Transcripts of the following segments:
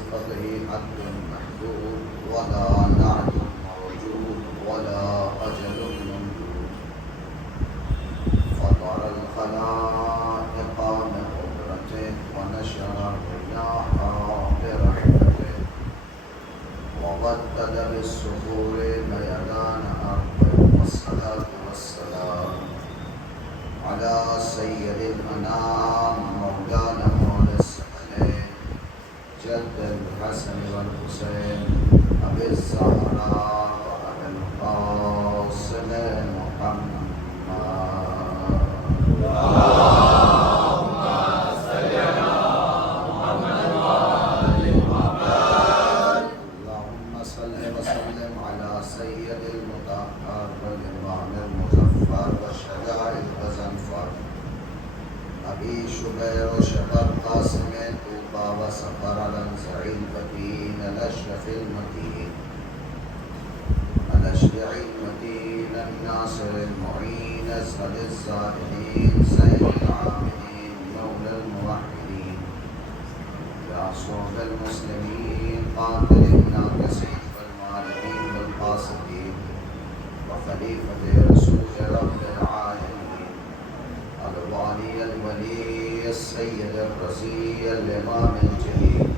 صفته حد محدود ولا نعت موجود ولا أجل ممدود فطر الخلائق من قدرته ونشر الرياح برحمته وغدد بالصخور ميدان أرضه والصلاة والسلام على سيد الأنام مولانا مولى الثقلين جد الحسن والحسين أبي الزهراء وأبي القاسم محمد اللهم صل على محمد وآل محمد اللهم صل وسلم على سيد المطهر والإمام المظفر والشجاع الغزنفر أبي شبير وشبر قاسم طوبى وسفر الأنزع البدين الأشرف المتين الأشجع المتين الناصر المعين أسهل الزائرين سيد العابدين مولى الموحدين يا صوب المسلمين قاتل الناقصين والمالكين والقاصدين وخليفة رسول رب العالمين الوالي الولي السيد الرزي الإمام الجليل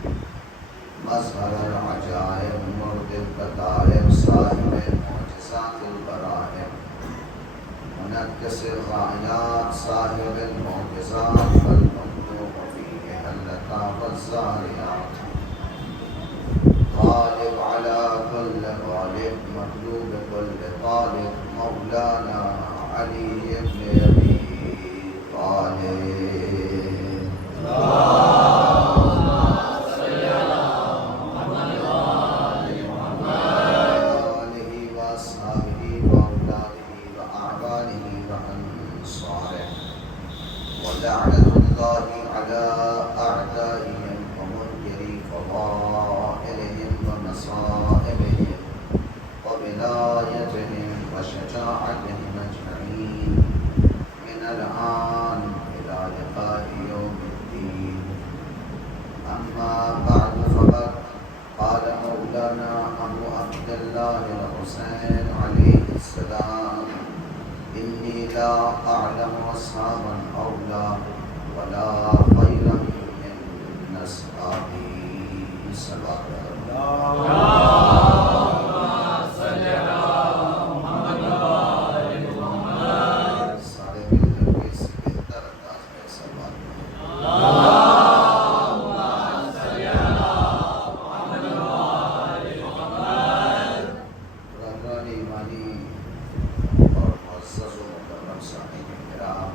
مظهر العجائب مرد الكتائب صاحب المعجزات البرائم منكس الغايات صاحب المعجزات والمطلوب فيه اللطاف الزاريات غالب على كل غالب مطلوب كل طالب مولانا علي بن أبي طالب اللهم صل على محمد وآل محمد وآله وأصحابه وأولاده وأعوانه وأنصاره ولعنة الله على أعدائهم ومنكري فضائلهم ومصائبهم وولايتهم وشجاعتهم أجمعين من الآن إلى لقاء يوم الدين أما بعد فقد قال مولانا أبو عبد الله الحسين عليه السلام إني لا أعلم أصحابا أولى ولا خيرا من أصحابي صلوات سارے مل کر کے اس سے بہتر انداز میں سلوات رحمن ایمانی اور معزز و مکرم سامعین کرام،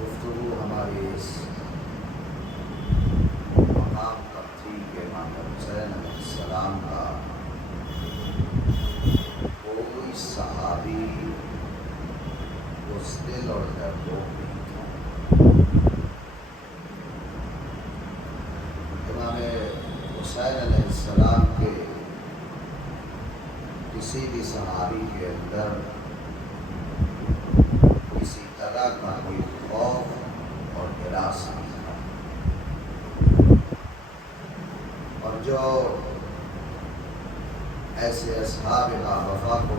گفتگو ہماری اس مقام پر تھی کہ امام حسین علیہ السلام کا کوئی صحابی بزدل اور ڈرپوک نہیں تھا۔ امام حسین علیہ السلام کے کسی بھی صحابی کے اندر کسی طرح کا کوئی خوف اور ہراس نہیں تھا، اور جو ایسے اصحاب باوفا کو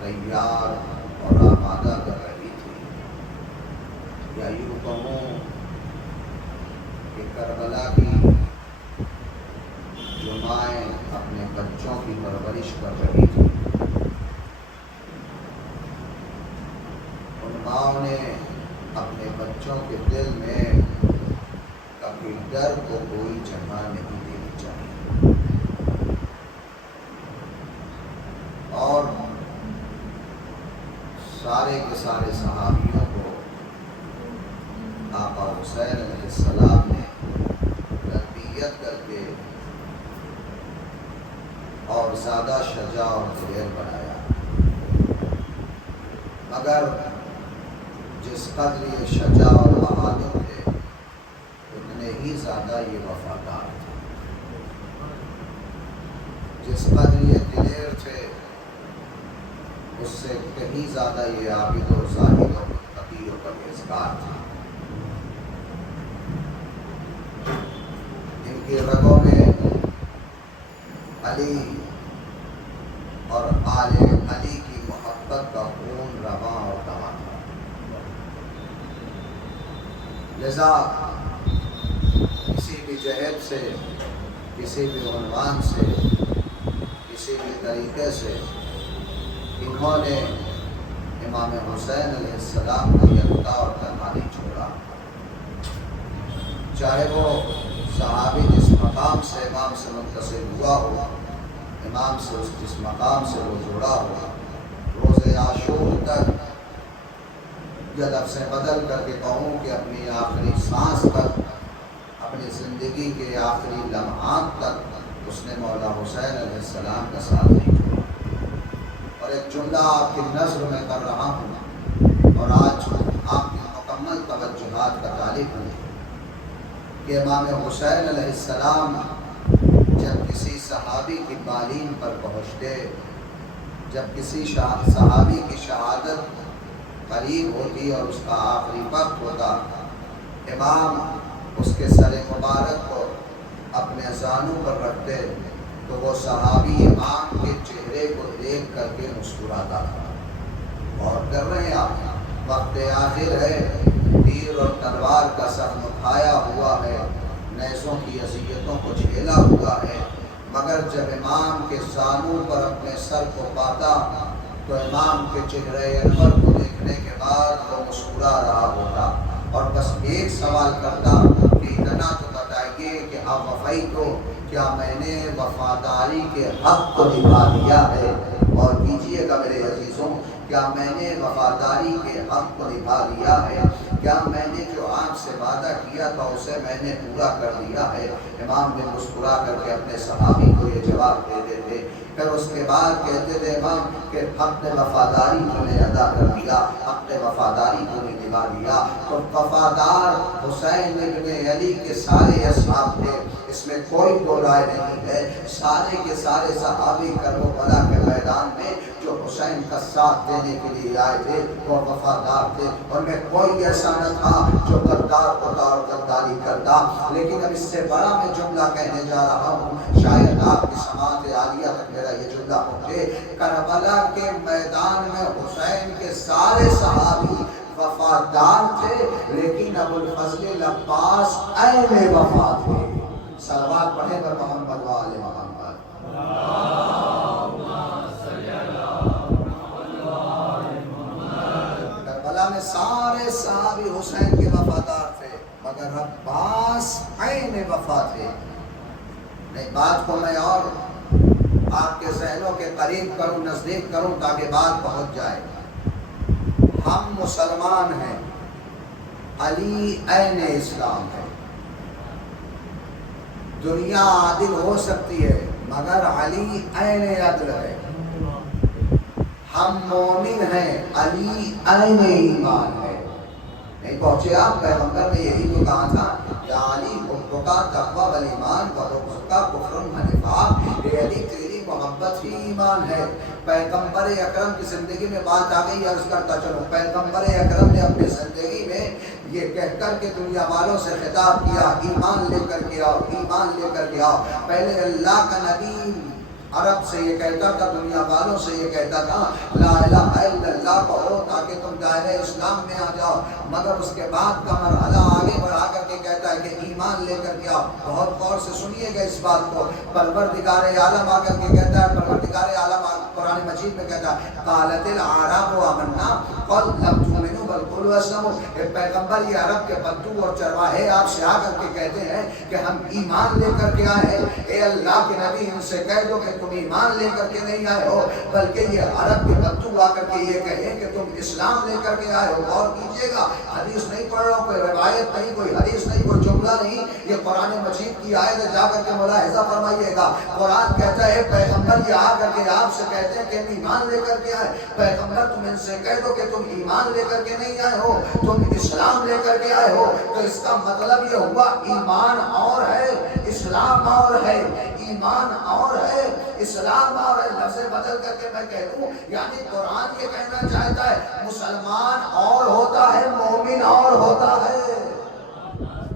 تیار اور آمادہ کر رہی تھی، یا یوں کہوں کہ کربلا کی جو مائیں اپنے بچوں کی پرورش کر رہی تھی، ان ماؤں نے اپنے بچوں کے دل میں کبھی ڈر کو کوئی جگہ نہیں دینی چاہیے، اور سارے کے سارے صحابیوں کو آقا حسین علیہ السلام نے تربیت کر کے اور زیادہ شجاع اور دلیر بنایا، مگر جس قدر یہ شجاع اور بہادر تھے اتنے ہی زیادہ یہ وفادار تھے، جس قدر یہ دلیر تھے اس سے کہیں زیادہ یہ عابد و زاہد و متقی و پرہیزگار تھا۔ ان کی رگوں میں علی اور آل علی کی محبت کا خون رواں اور دواں تھا۔ لذا کسی بھی جہت سے، کسی بھی عنوان سے، کسی بھی طریقے سے انہوں نے امام حسین علیہ السلام کو یکتا اور تنہا نہیں چھوڑا۔ چاہے وہ صحابی جس مقام سے امام سے متصل ہوا ہو، امام سے جس مقام سے وہ جڑا ہو، روز عاشور تک یا لفظ بدل کر کے کہوں کہ اپنی آخری سانس تک، اپنی زندگی کے آخری لمحات تک اس نے مولا حسین علیہ السلام کا ساتھ نہیں چھوڑا۔ اور ایک جملہ آپ کی نظر میں کر رہا ہوں اور آج آپ کی مکمل توجہات کا طالب ہوں کہ امام حسین علیہ السلام جب کسی صحابی کی بالین پر پہنچتے، جب کسی صحابی کی شہادت قریب ہوتی اور اس کا آخری وقت ہوتا، امام اس کے سر مبارک کو اپنے زانوں پر رکھتے تو وہ صحابی امام کے چہرے کو دیکھ کر کے مسکراتا تھا۔ اور کر رہے ہیں آپ، وقت آخر ہے، تیر اور تلوار کا سخت اٹھایا ہوا ہے، نیزوں کی اذیتوں کو جھیلا ہوا ہے، مگر جب امام کے زانوں پر اپنے سر کو پاتا تو امام کے چہرے انور کو دیکھنے کے بعد وہ مسکرا رہا ہوتا اور بس ایک سوال کرتا کہ اتنا تو بتائیے کہ آپ وفائی کو، کیا میں نے وفاداری کے حق کو نبھا دیا ہے؟ اور کیجئے گا میرے عزیزوں، کیا میں نے وفاداری کے حق کو نبھا دیا ہے؟ کیا میں نے جو آپ سے وعدہ کیا تھا اسے میں نے پورا کر دیا ہے؟ امام نے مسکرا کر کے اپنے صحابی کو یہ جواب دیتے تھے۔ پھر اس کے بعد کہتے تھے امام کہ حق نے وفاداری کو نے ادا کر دیا، حق نے وفاداری کو نے نبھا دیا۔ تو وفادار حسین ابن علی کے سارے اصحاب تھے، اس میں کوئی دو رائے نہیں ہے۔ سارے کے سارے صحابی کربلا کے میدان میں جو حسین کا ساتھ دینے کے لیے آئے تھے وہ وفادار تھے، ان میں کوئی ایسا نہ تھا جو غدار ہوتا اور غداری کرتا۔ لیکن اب اس سے بڑا میں جملہ کہنے جا رہا ہوں، شاید آپ کی سماعت عالیہ تک میرا یہ جملہ پہنچے۔ کربلا کے میدان میں حسین کے سارے صحابی وفادار تھے، لیکن ابو الفضل العباس عین وفا تھے۔ صلوات پڑھیں پر محمد و آل محمد۔ کربلا میں سارے صحابی حسین کے وفادار تھے، مگر عباس عین وفا تھے۔ نہیں، بات کو میں اور آپ کے ذہنوں کے قریب کروں، نزدیک کروں تاکہ بات پہنچ جائے۔ ہم مسلمان ہیں، علی عین اسلام ہے۔ دنیا عادل ہو سکتی ہے مگر علی عین عدل ہے۔ ہم مومن ہیں، علی عین ایمان ہے۔ نہیں پہنچے آپ؟ پیغمبر نے یہی تو کہا تھا، یا علی حب کا تقوی والایمان وحب کا کفر ونفاق، اے علی تیری محبت ہی ایمان ہے۔ پیغمبر اکرم کی زندگی میں بات آ گئی، عرض کرتا چلو، پیغمبر اکرم نے اپنی زندگی میں یہ کہہ کر کے دنیا والوں سے خطاب کیا، ایمان لے کر کے آؤ، ایمان لے کر کے آؤ۔ پہلے اللہ کا نبی عرب سے یہ کہتا تھا، دنیا والوں سے یہ کہتا تھا لا الہ الا اللہ کہو تاکہ تم دائرہ اسلام میں آ جاؤ، مگر اس کے بعد کا مرحلہ آگے بڑھا کر کے کہتا ہے کہ ایمان لے کر کے آؤ۔ بہت غور سے سنیے گا اس بات کو۔ پروردگار عالم آ کر کے کہتا ہے، پروردگار عالم قرآن مجید میں کہتا ہے قالت الاعراب آمنا قل لم تؤمنوا بل قولوا اسلموا۔ پیغمبر یہ عرب کے بدو اور چرواہے آپ سے آ کر کے کہتے ہیں کہ ہم ایمان لے کر کے آئے ہیں۔ اے اللہ کے نبی ان سے کہہ دو کہ تم ایمان لے کر کے نہیں آئے ہو، بلکہ یہ عرب کے بدو آ کر کے یہ کہیں کہ تم اسلام لے کر کے آئے ہو۔ غور کیجئے گا، حدیث نہیں پڑھ رہا ہوں، کوئی روایت نہیں، کوئی حدیث نہیں، کوئی جملہ نہیں، یہ قرآن مجید کی آیت ہے، جا کر کے ملاحظہ فرمائیے گا۔ قرآن کہتا ہے پیغمبر یہ آ کر کے آپ سے کہتے ہیں کہ ہم ایمان لے کر کے آئے، پیغمبر تم ان سے کہہ دو کہ تم ایمان لے کر کے نہیں آئے ہو، تم اسلام لے کر کے آئے ہو، تو اس کا مطلب یہ ہوا ایمان اور ہے اسلام اور ہے، ایمان اور ہے اسلام اور ہے۔ لفظ بدل کر کے میں کہہ دوں، یعنی قرآن یہ کہنا چاہتا ہے مسلمان اور ہوتا ہے مومن اور ہوتا ہے۔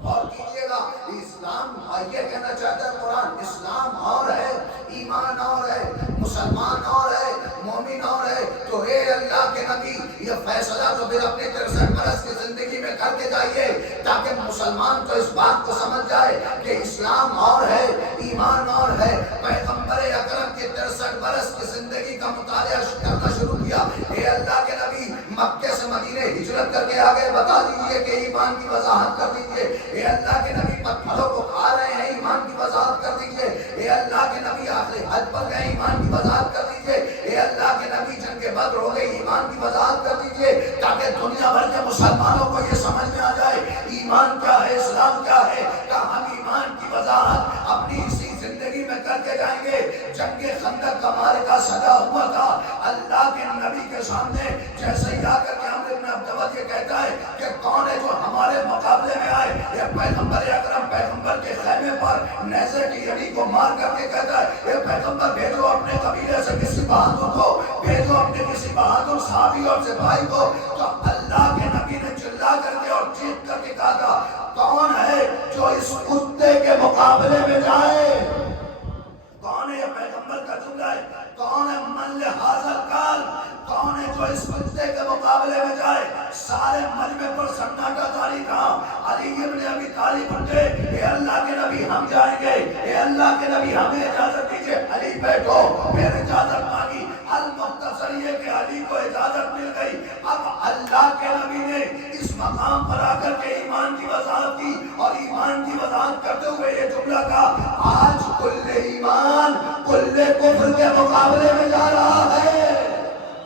اور کیجئے گا اسلام یہ کہنا چاہتا ہے قرآن اسلام اور ہے ایمان اور ہے مسلمان اور ہے مومن اور ہے۔ تو اے اللہ کے نبی یہ فیصلہ تو پھر اپنے 63 برس کی زندگی میں کر کے جائیے، تاکہ مسلمان تو اس بات کو سمجھ جائے کہ اسلام اور ہے ایمان اور ہے۔ پیغمبر اکرم کی 63 برس کی زندگی کا مطالعہ کرنا شروع کیا۔ اے اللہ کے نبی مکے سے مدینے ہجرت کر کے آگے بتا دیجئے کہ ایمان کی وضاحت کر دیجئے۔ اے اللہ کے نبی پتھروں کو کھا رہے ہیں ایمان کی وضاحت کر دیجئے۔ اے اللہ کے نبی آخری حج پر گئے ایمان کی وضاحت کر دیجئے۔ اے اللہ کے نبی جنگ بدر ہو گئی ایمان کی وضاحت کر دیجئے، تاکہ دنیا بھر کے مسلمانوں کو یہ سمجھ میں آ جائے ایمان کیا ہے اسلام کیا ہے۔ کہ ہم ایمان کی وضاحت اپنی اسی زندگی میں کر کے جائیں گے۔ جنگ خندق کا معرکہ سجا ہوا تھا، اللہ کے نبی کے سامنے جیسے ہی آ کر کے عمرو بن عبد یہ کہتا ہے کہ کون ہے جو ہمارے مقابلے میں آئے، یہ پیغمبر اکرم پیغمبر کے خیمے پر نیزے کی یڑی کو مار کر کے کہتا ہے یہ پیغمبر بھیجو اپنے قبیلے سے کسی بہادر کو، بھیجو اپنے کسی بہادر صحابی اور سپاہی کو۔ تو اللہ کے نبی نے چلا کر کے اور چیخ کر کے کہا تھا کون ہے جو اس کتے کے مقابلے میں جائے؟ کون ہے؟ یہ پیغمبر کا جملہ ہے، کون ہے من لحاظر کال، کون ہے جو اس کتے کے مقابلے میں جائے؟ سارے مجمع پر سناٹا جاری تھا۔ علی ابن ابی طالب اٹھے، اے اللہ کے نبی ہم جائیں گے، اے اللہ کے نبی ہمیں اجازت دیجئے۔ علی بیٹھو، پھر اجازت مانگی، المختصر یہ کہ علی کو اجازت مل گئی۔ اب اللہ کے نبی نے اس مقام پر آ کر کے ایمان کی وضاحت کی، اور ایمان کی وضاحت کرتے ہوئے یہ جملہ کہا آج کل ایمان کل کفر کے مقابلے میں جا رہا ہے۔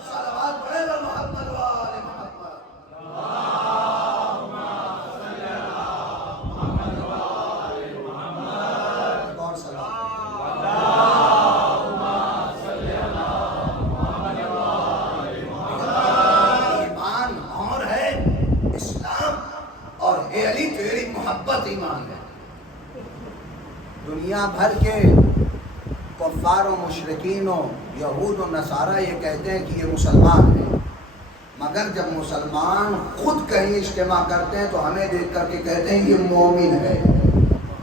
صلوات پڑھے گا محمد و آل محمد۔ اللہم صلی علی محمد و آل محمد۔ اور سلام اللہم صلی علی محمد و آل محمد۔ ایمان اور ہے اسلام اور اے علی تیری محبت ایمان ہے۔ دنیا بھر کے کفار و مشرکین و یہود و نصارہ یہ کہتے ہیں کہ یہ مسلمان ہیں، مگر جب مسلمان خود کہیں اجتماع کرتے ہیں تو ہمیں دیکھ کر کے کہتے ہیں یہ مومن ہے۔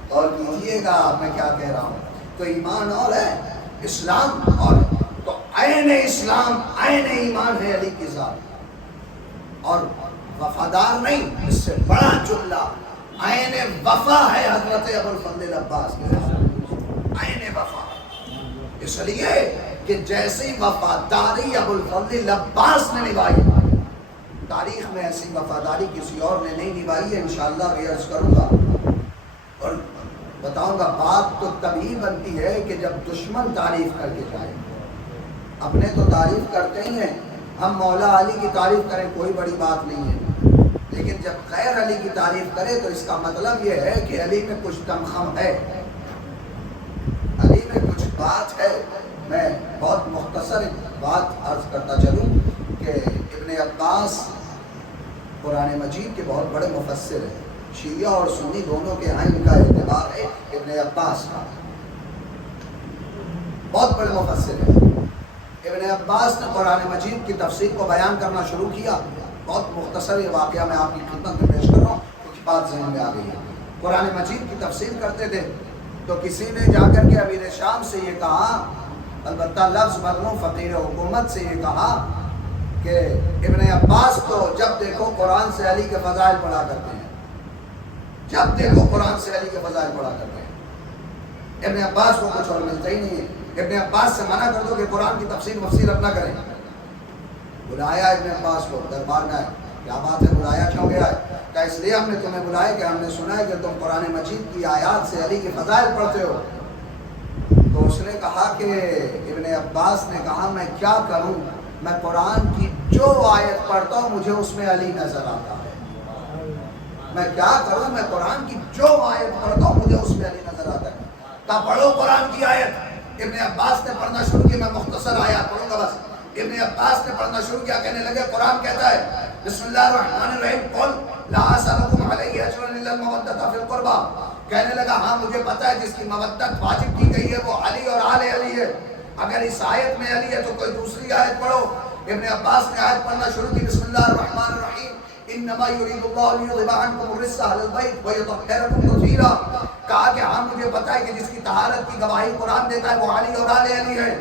اور کیجئے گا میں کیا کہہ رہا ہوں، تو ایمان اور ہے اسلام اور ہے۔ تو عین اسلام عین ایمان ہے علی کی ذات، اور وفادار نہیں، اس سے بڑا جملہ عین وفا ہے حضرت ابوالفضل عباس کے ساتھ، عین وفا، اس لیے کہ جیسی وفاداری ابوالفضل عباس نے نبھائی تاریخ میں ایسی وفاداری کسی اور نے نہیں نبھائی ہے۔ انشاءاللہ میں عرض کروں گا اور بتاؤں گا، بات تو تبھی بنتی ہے کہ جب دشمن تعریف کر کے جائے۔ اپنے تو تعریف کرتے ہی ہیں، ہم مولا علی کی تعریف کریں کوئی بڑی بات نہیں ہے، لیکن جب غیر علی کی تعریف کرے تو اس کا مطلب یہ ہے کہ علی میں کچھ دمخم ہے، علی میں کچھ بات ہے۔ میں بہت مختصر بات عرض کرتا چلوں کہ ابن عباس قرآن مجید کے بہت بڑے مفسر ہیں، شیعہ اور سنی دونوں کے ہاں ان کا اعتبار ہے ابن عباس کا، بہت بڑے مفسر ہیں۔ ابن عباس نے قرآن مجید کی تفسیر کو بیان کرنا شروع کیا۔ بہت مختصر یہ واقعہ میں آپ کی خدمت میں پیش کر رہا ہوں، کچھ بات ذہن میں آ گئی ہے۔ قرآن مجید کی تفسیر کرتے تھے تو کسی نے جا کر کے امیر شام سے یہ کہا، البتہ لفظ بدلوں فقیر حکومت سے یہ کہا کہ ابن عباس تو جب دیکھو قرآن سے علی کے فضائل پڑھا کرتے ہیں، جب دیکھو قرآن سے علی کے فضائل پڑھا کرتے ہیں، ابن عباس کو کچھ اور ملتا ہی نہیں ہے، ابن عباس سے منع کر دو کہ قرآن کی تفسیر مفسیر اب نہ کریں۔ بلایا ابن عباس کو دربار میں، کیا بات ہے بلایا کیوں گیا ہے؟ کہ اس لیے ہم نے تمہیں بلایا کہ ہم نے سنا ہے کہ تم قرآن مجید کی آیات سے علی کے فضائل پڑھتے ہو۔ تو اس نے کہا کہ ابن عباس نے کہا میں کیا کروں، میں قرآن کی جو آیت پڑھتا ہوں مجھے اس میں علی نظر آتا ہے، میں کیا کروں، میں قرآن کی جو آیت پڑھتا ہوں مجھے اس میں علی نظر آتا ہے. کہا پڑھو قرآن کی آیت. ابن عباس نے پڑھنا شروع کیا. میں مختصر آیات پڑھوں گا بس. ابن عباس نے پڑھنا شروع کیا. کہنے لگے قرآن کہتا ہے بسم اللہ الرحمن الرحیم قل لا اسألکم علیہ اجرا الا المودۃ فی القربى. کہنے لگا ہاں مجھے پتا ہے جس کی مودت واجب کی گئی ہے وہ علی اور آل علی ہے. اگر اس آیت میں علی ہے تو کوئی دوسری آیت پڑھو. ابن عباس نے آیت پڑھنا شروع کی بسم اللہ الرحمن الرحیم انما یرید اللہ لیذهب عنکم الرجس اہل البیت ویطہرکم تطہیرا. کہا کہ ہاں مجھے پتا ہے کہ جس کی طہارت کی گواہی قرآن دیتا ہے وہ علی اور آل علی ہے.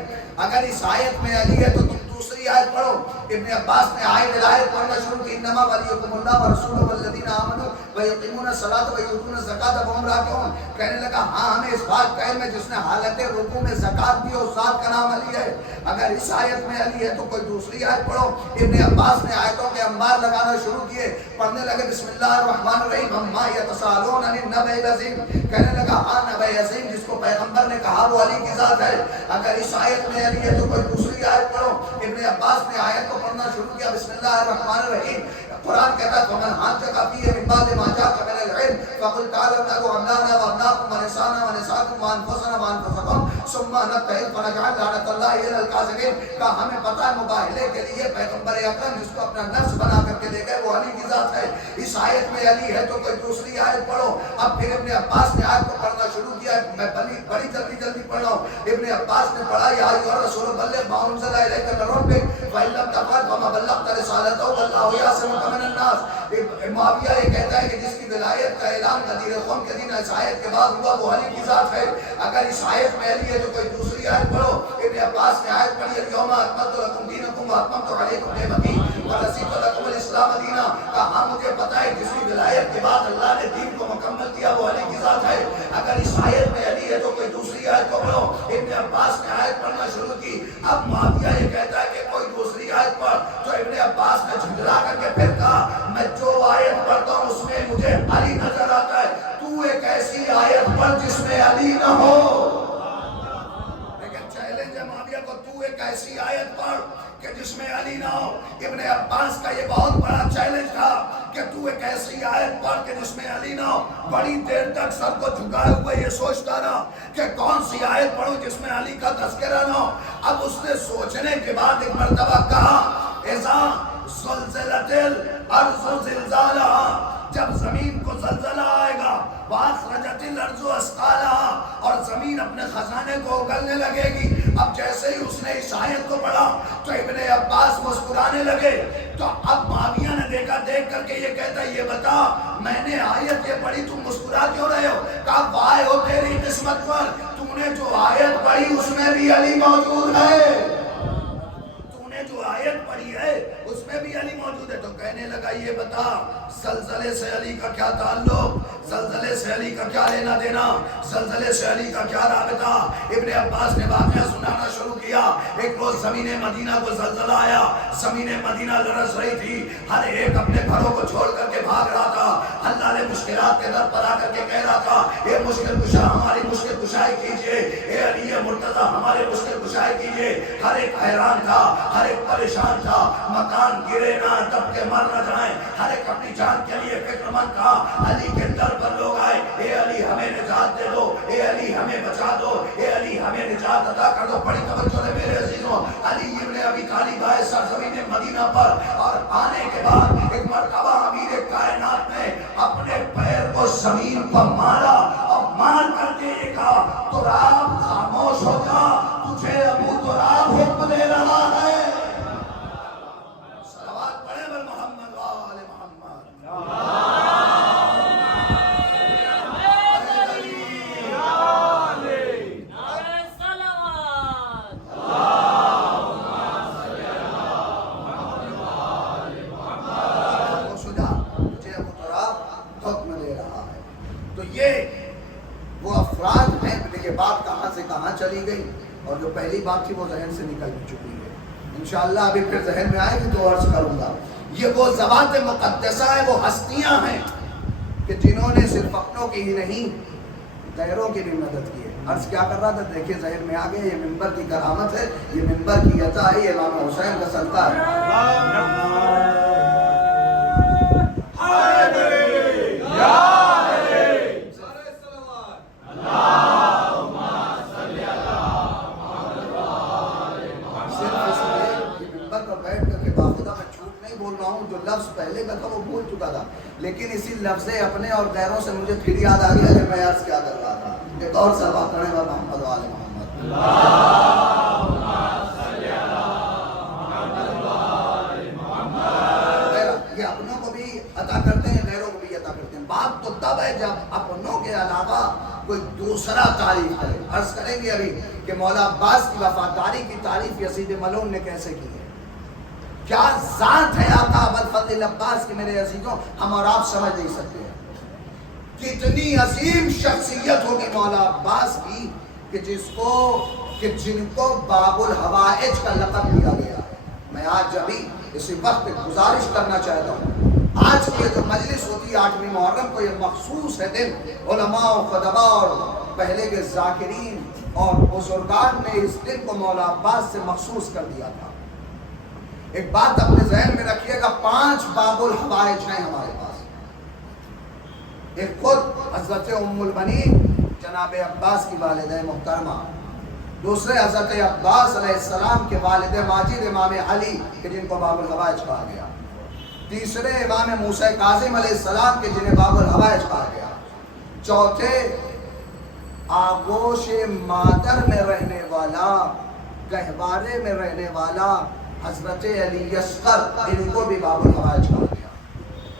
اگر اس آیت میں علی ہے تو تم دوسری آیت پڑھو. ابن عباس نے آیت پڑھنا شروع کی انما ولیکم اللہ ورسولہ والذین آمنوا ویقیمون الصلاۃ ویؤتون الزکاۃ وهم راکعون. کہنے لگا ہاں ہمیں اس بات کا علم ہے جس نے حالت رکوع میں زکات دی اور ذات کا نام علی ہے. اگر اس آیت میں علی ہے تو کوئی دوسری آیت پڑھو. ابن عباس نے آیتوں کے انبار لگانا شروع کیے. پڑھنے لگے بسم اللہ الرحمن الرحیم عما یتساءلون عن النبأ العظیم. کہنے لگا ہاں نبأ عظیم جس کو پیغمبر نے کہا وہ علی کی ذات ہے. اگر اس آیت میں علی ہے تو کوئی دوسری آیت پڑھو. ابن عباس نے آیت کو پڑھنا شروع کیا بسم اللہ الرحمن الرحیم. قرآن کہتا ہے فمن حاجک فیہ من بعد ما جاءک من العلم فقل تعالوا ندعو ابناءنا وابناءکم ونساءنا ونساءکم وانفسنا وانفسکم ثم نبتہل فنجعل لعنۃ اللہ علی الکاذبین. کہا ہمیں پتا ہے مباہلے کے لیے پیغمبر اکرم جس کو اپنا نفس بنا کر کے لے گئے وہ علی کی ذات ہے. اس آیت میں علی ہے تو کوئی دوسری آیت پڑھو. اب پھر ابن عباس نے آیت کو پڑھنا شروع کیا. میں بڑی جلدی پڑھ رہا ہوں. ابن عباس نے پڑھا یا ایھا الرسول بلغ ما انزل الیک من ربک فإن لم تفعل فما بلغت رسالته واللہ یعصمک من الناس. معاویہ یہ کہتا ہے کہ جس کی ولایت کا اعلان غدیر قوم کے دن اس آیت کے بعد ہوا وہ علی کی ذات ہے. اگر اس آیت میں علی ہے تو کوئی دوسری آیت پڑھو. ابن عباس نے آیت پڑھی الیوم اکملت لکم دینکم واتممت علیکم نعمتی ورضیت لکم الاسلام دینا. کہا مجھے پتا ہے جس کی ولایت کے بعد اللہ نے دین کو مکمل کیا وہ علی کی ذات ہے. اگر اس آیت میں علی ہے تو کوئی دوسری آیت کو پڑھو. ابن عباس نے آیت پڑھنا شروع کی. اب معاویہ یہ کہتا ہے کہ کوئی دوسری آیت پڑھ. تو ابن عباس نے جھنجھلا کر کے پھر کہا میں جو آیت پڑھتا ہوں اس میں مجھے علی نظر آتا ہے. تو ایک ایسی آیت پڑھ جس میں علی نہ ہو. لیکن چیلنج ہے معاویہ کو تو ایک ایسی آیت پڑھ کہ جس میں علی نہ ہو. ابن عباس کا یہ بہت بڑا چیلنج تھا کہ تو ایک ایسی آیت پڑھ کہ جس میں علی نہ ہو. بڑی دیر تک سر کو جھکائے ہوئے یہ سوچتا رہا کہ کون سی آیت پڑھوں جس میں علی کا تذکرہ نہ ہو. اب اس نے سوچنے کے بعد ایک مرتبہ کہا اذا زلزلت الارض زلزالها. جب زمین کو زلزلہ آئے گا واخرجت الارض اثقالها اور زمین اپنے خزانے کو اگلنے لگے گی. اب جیسے ہی اس نے اس آیت کو پڑھا تو ابن عباس مسکرانے لگے. تو اب معاویہ نے دیکھ کر کے یہ کہتا ہے یہ بتا میں نے آیت یہ پڑھی تم مسکرا کیوں رہے ہو؟ کہا وائے ہو تیری قسمت پر تم نے جو آیت پڑھی اس میں بھی علی موجود ہے. جو آیت پڑھی ہے اس میں بھی علی موجود ہے. تو کہنے لگا یہ بتا زلزلے سے علی کا کیا تعلق، زلزلے سے علی کا کیا لینا دینا، زلزلے سے علی کا کیا رابطہ. ابن عباس نے واقعہ سنانا شروع کیا. ایک روز زمین مدینہ کو زلزلہ آیا. زمین مدینہ لرز رہی تھی. ہر ایک اپنے گھروں کو چھوڑ کر کے بھاگ رہا تھا. اللہ نے مشکلات کے در پر آ کر کے کہہ رہا تھا اے مشکل کشا ہماری مشکل کشائی کیجئے، اے علی مرتضیٰ ہمارے مشکل کشائی کیجئے. ہر ایک حیران تھا، ہر ایک پریشان تھا. مکان گرے نہ دب کے مر نہ جائیں. ہر ایک اپنی جان کے لیے فکر مند تھا. علی کے در پر لوگ آئے اے علی ہمیں نجات دے دو، اے علی ہمیں بچا دو، اے علی ہمیں نجات عطا کر دو. بڑی توجہ ہے میرے عزیزوں. علی ابن ابی طالب آئے سرزمین مدینہ پر اور آنے کے بعد ایک مرتبہ امیر کائنات نے اپنے پیر کو زمین پر مارا اور مار کر کے یہ کہا تراب خاموش ہو جا، تجھے ابو تراب حکم دے رہا ہے. صلوات پڑھیں بر محمد و آل محمد. بات کہاں سے کہاں چلی گئی اور جو پہلی بات تھی وہ ذہن سے نکل چکی ہے. انشاءاللہ ابھی پھر ذہن میں آئے گی تو عرض کروں گا. یہ وہ ذوات مقدسہ ہے، وہ ہستیاں ہیں کہ جنہوں نے صرف اپنوں کی ہی نہیں غیروں کی بھی مدد کی ہے. عرض کیا کر رہا تھا دیکھیں ذہن میں آ گیا. یہ منبر کی کرامت ہے، یہ منبر کی عطا ہے، یہ امام حسین کا صدقہ ہے. جو لفظ پہلے کا تھا وہ بھول چکا تھا، لیکن اسی لفظ اپنے اور غیروں سے مجھے پھر یاد آ گیا کہ میں عرض کیا کر رہا تھا. ایک اور صلوات پڑھیں گا محمد و آل محمد. یہ اپنوں کو بھی عطا کرتے ہیں، غیروں کو بھی عطا کرتے ہیں. بات تو تب ہے جب اپنوں کے علاوہ کوئی دوسرا تعریف کرے. عرض کریں گے ابھی کہ مولا عباس کی وفاداری کی تعریف یزید ملعون نے کیسے کی ہے. کیا ذات ہے آقا ابوالفضل عباس کی میرے عزیزوں، ہم اور آپ سمجھ نہیں سکتے ہیں. کتنی عظیم شخصیت ہوگی مولا عباس کی کہ جن کو باب الحوائج کا لقب دیا گیا. میں آج ابھی اسی وقت گزارش کرنا چاہتا ہوں، آج کی یہ جو مجلس ہوتی ہے 8ویں محرم کو، یہ مخصوص ہے دن علماء و خطباء اور پہلے کے ذاکرین اور بزرگان نے اس دن کو مولا عباس سے مخصوص کر دیا تھا. ایک بات اپنے ذہن میں رکھیے گا، 5 باب الحوائج ہیں ہمارے پاس. ایک خود حضرت ام البنین جناب عباس کی والدہ محترمہ، دوسرے حضرت عباس علیہ السلام کے والد ماجد امام علی کہ جن کو باب الحوائج کہا گیا، تیسرے امام موسیٰ کاظم علیہ السلام کے جنہیں باب الحوائج کہا گیا، چوتھے آغوش مادر میں رہنے والا، گہوارے میں رہنے والا حضرت علی اصغر، ان کو بھی باب الحوائج کہا گیا.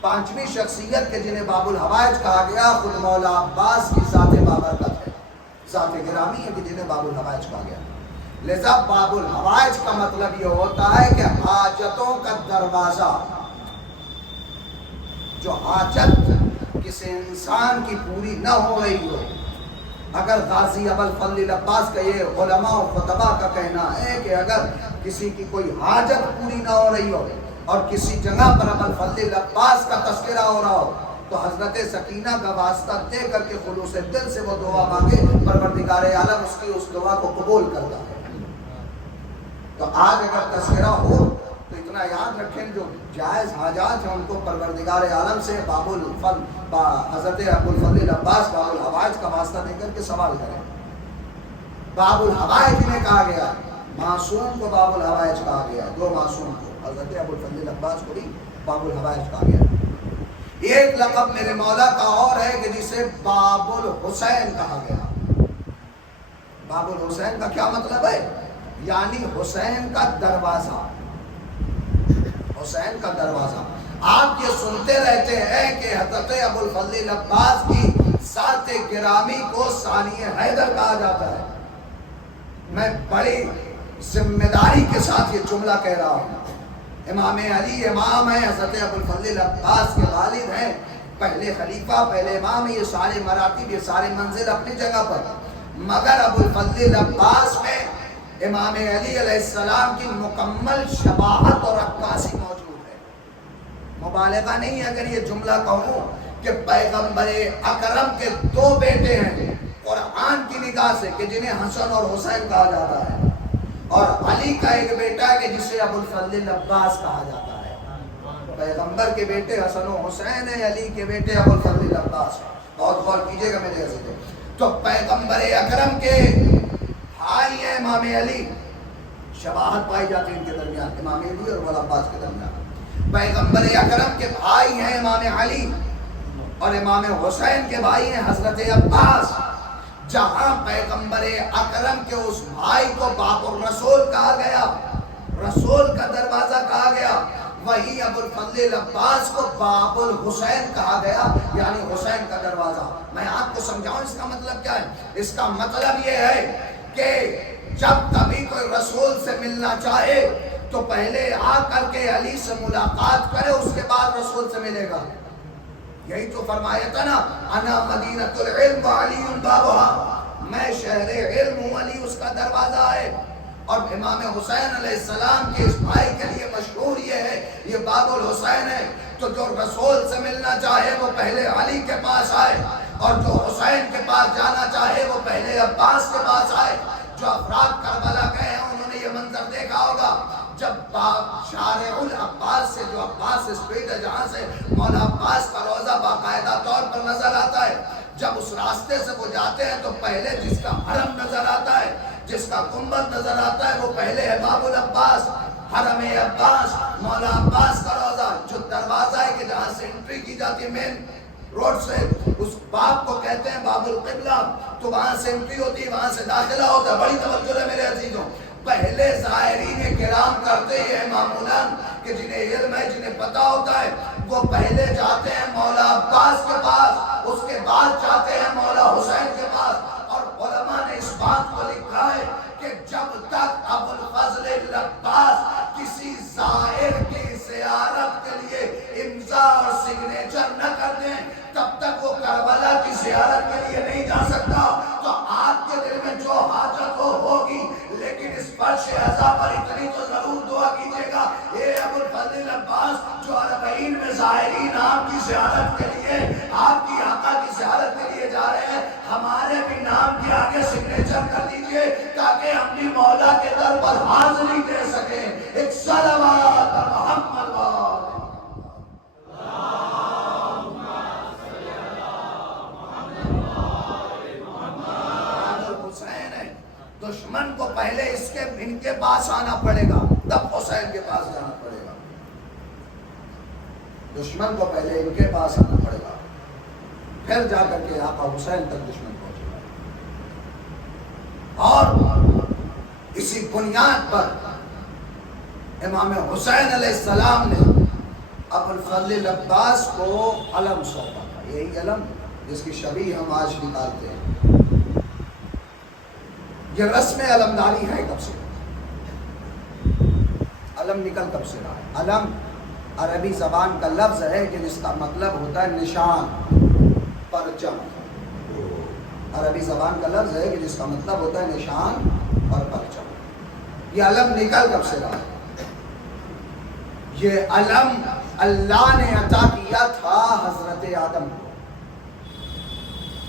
5ویں شخصیت کے جنہیں باب الحوائج کہا گیا خود مولا عباس کی ذات بابرکت ہے، ذات گرامی ہے کہ جنہیں باب الحوائج کہا گیا. لذا باب الحوائج کا مطلب یہ ہوتا ہے کہ حاجتوں کا دروازہ. جو حاجت کسی انسان کی پوری نہ ہو رہی ہو، اگر غازی ابوالفضل عباس کا یہ علماء و خطباء کا کہنا ہے کہ اگر کسی کی کوئی حاجت پوری نہ ہو رہی ہو اور کسی جگہ پر ابوالفضل عباس کا تذکرہ ہو رہا ہو تو حضرت سکینہ کا واسطہ دے کر کے خلوص دل سے وہ دعا مانگے، پروردگار عالم اس دعا کو قبول کرتا ہے. تو آج اگر تذکرہ ہو تو اتنا یاد رکھیں، جو جائز حاجات ہیں ان کو پروردگار عالم سے حضرت ابوالفضل عباس باب الحوائج کا واسطہ دے کر کے سوال کریں. باب الحوائج انہیں کہا گیا، معصوم کو باب الحوائج کہا گیا، 2 معصوم کو، حضرت ابوالفضل عباس کو بھی باب الحوائج کہا گیا. ایک لقب میرے مولا کا اور ہے کہ جسے باب الحسین کہا گیا. باب الحسین کا کیا مطلب ہے؟ یعنی حسین کا دروازہ. حسین کا دروازہ. آپ یہ سنتے رہتے ہیں کہ حضرت ابوالفضل عباس کی ذات گرامی کو ثانی حیدر کہا جاتا ہے. میں بڑی ذمہ داری کے ساتھ یہ جملہ کہہ رہا ہوں. امام علی امام ہیں، حضرت ابوالفضل عباس کے والد ہیں، پہلے خلیفہ، پہلے امام، یہ سارے مراتب، یہ سارے منزل اپنی جگہ پر. مگر ابوالفضل عباس میں امام علی علیہ السلام کی مکمل شباہت اور عکاسی موجود ہے. مبالغہ نہیں اگر یہ جملہ کہوں کہ پیغمبر اکرم کے 2 بیٹے ہیں قرآن کی نگاہ سے کہ جنہیں حسن اور حسین کہا جاتا ہے، اور علی کا ایک بیٹا ہے کہ جسے ابوالفضل عباس کہا جاتا ہے. پیغمبر کے بیٹے حسن و حسین ہیں، علی کے بیٹے ابوالفضل عباس. بہت غور کیجئے گا میرے عزیزو. تو پیغمبر اکرم کے بھائی ہیں امام علی، شباہت پائی جاتی ہے ان کے درمیان، امام علی اور مولا عباس کے درمیان. پیغمبر اکرم کے بھائی ہیں امام علی، اور امام حسین کے بھائی ہیں حضرت عباس. جہاں پیغمبر اکرم کے اس بھائی کو باب الرسول کہا گیا، رسول کا دروازہ کہا گیا، وہی ابوالفضل عباس کو باب الحسین کہا گیا، یعنی حسین کا دروازہ. میں آپ کو سمجھاؤں اس کا مطلب کیا ہے. اس کا مطلب یہ ہے کہ جب کبھی کوئی رسول سے ملنا چاہے تو پہلے آ کر کے علی سے ملاقات کرے، اس کے بعد رسول سے ملے گا. یہی تو فرمایا تھا نا، انا مدینۃ العلم علی بابھا، میں شہر علم ہوں، علی اس کا دروازہ ہے. اور امام حسین علیہ السلام کے اس بھائی کے لیے مشہور یہ ہے، یہ باب الحسین ہے. تو جو رسول سے ملنا چاہے وہ پہلے علی کے پاس آئے، اور جو حسین کے پاس جانا چاہے وہ پہلے عباس کے پاس آئے. جو افراد کربلا گئے ہیں انہوں نے یہ منظر دیکھا ہوگا، جب شارع العباس سے، جو عباس اسٹریٹ ہے جہاں سے مولا عباس کا روضہ باقاعدہ طور پر نظر آتا ہے، جب اس راستے سے وہ جاتے ہیں تو پہلے جس کا حرم نظر آتا ہے، جس کا گنبد نظر آتا ہے، وہ پہلے ہے باب العباس، حرم عباس، مولا عباس کا روضہ، جو دروازہ ہے کہ جہاں سے انٹری کی جاتی ہے مین روڈ سے، اس باب کو کہتے ہیں باب القبلہ، تو وہاں سے انٹری ہوتی ہے، وہاں سے داخلہ ہوتا ہے۔ بڑی توجہ ہے میرے عزیزوں، پہلے زائرین کرام کرتے ہیں معمولاً کہ جنہیں علم ہے، جنہیں پتہ ہوتا ہے، وہ پہلے جاتے ہیں مولا عباس کے پاس، اس کے بعد جاتے ہیں مولا حسین کے پاس۔ اور علماء نے اس بات کو لکھا ہے کہ جب تک ابو الفضل العباس کسی زائر کی زیارت کے لیے امضا اور سگنیچر نہ کر دیں، تب تک وہ کربلا کی زیارت کے لیے نہیں جا سکتا۔ تو آپ کے دل میں جو حاجت ہوگی، لیکن اس فرش اعضا پر اتنی تو ضرور دعا کیجیے گا، اے ابو الفضل العباس جو اربعین میں زائرین آپ کی زیارت کے لیے، آپ کی آقا کی زیارت کے لیے جا رہے ہیں، ہمارے بھی نام کے آگے سگنیچر کر دیجئے تاکہ ہم بھی مولا کے در پر حاضری دے سکیں۔ ایک صلوات محمد حسین ہے، دشمن کو پہلے ان کے پاس آنا پڑے گا، تب حسین کے پاس جانا پڑے گا۔ دشمن کو پہلے ان کے پاس آنا پڑے گا، پھر جا کر کے آقا حسین تک دشمن پہنچے گا۔ اور اسی بنیاد پر امام حسین علیہ السلام نے ابو الفضل العباس کو علم سونپا تھا، یہی علم جس کی شبیہ ہم آج نکالتے ہیں۔ یہ رسم علمداری ہے کب سے؟ علم نکل کب سے رہا ہے؟ علم عربی زبان کا لفظ ہے کہ جس کا مطلب ہوتا ہے نشان، پرچم۔ عربی زبان کا لفظ ہے کہ جس کا مطلب ہوتا ہے نشان اور پرچم۔ یہ علم نکل کب سے رہا ہے؟ یہ علم اللہ نے عطا کیا تھا حضرت آدم کو۔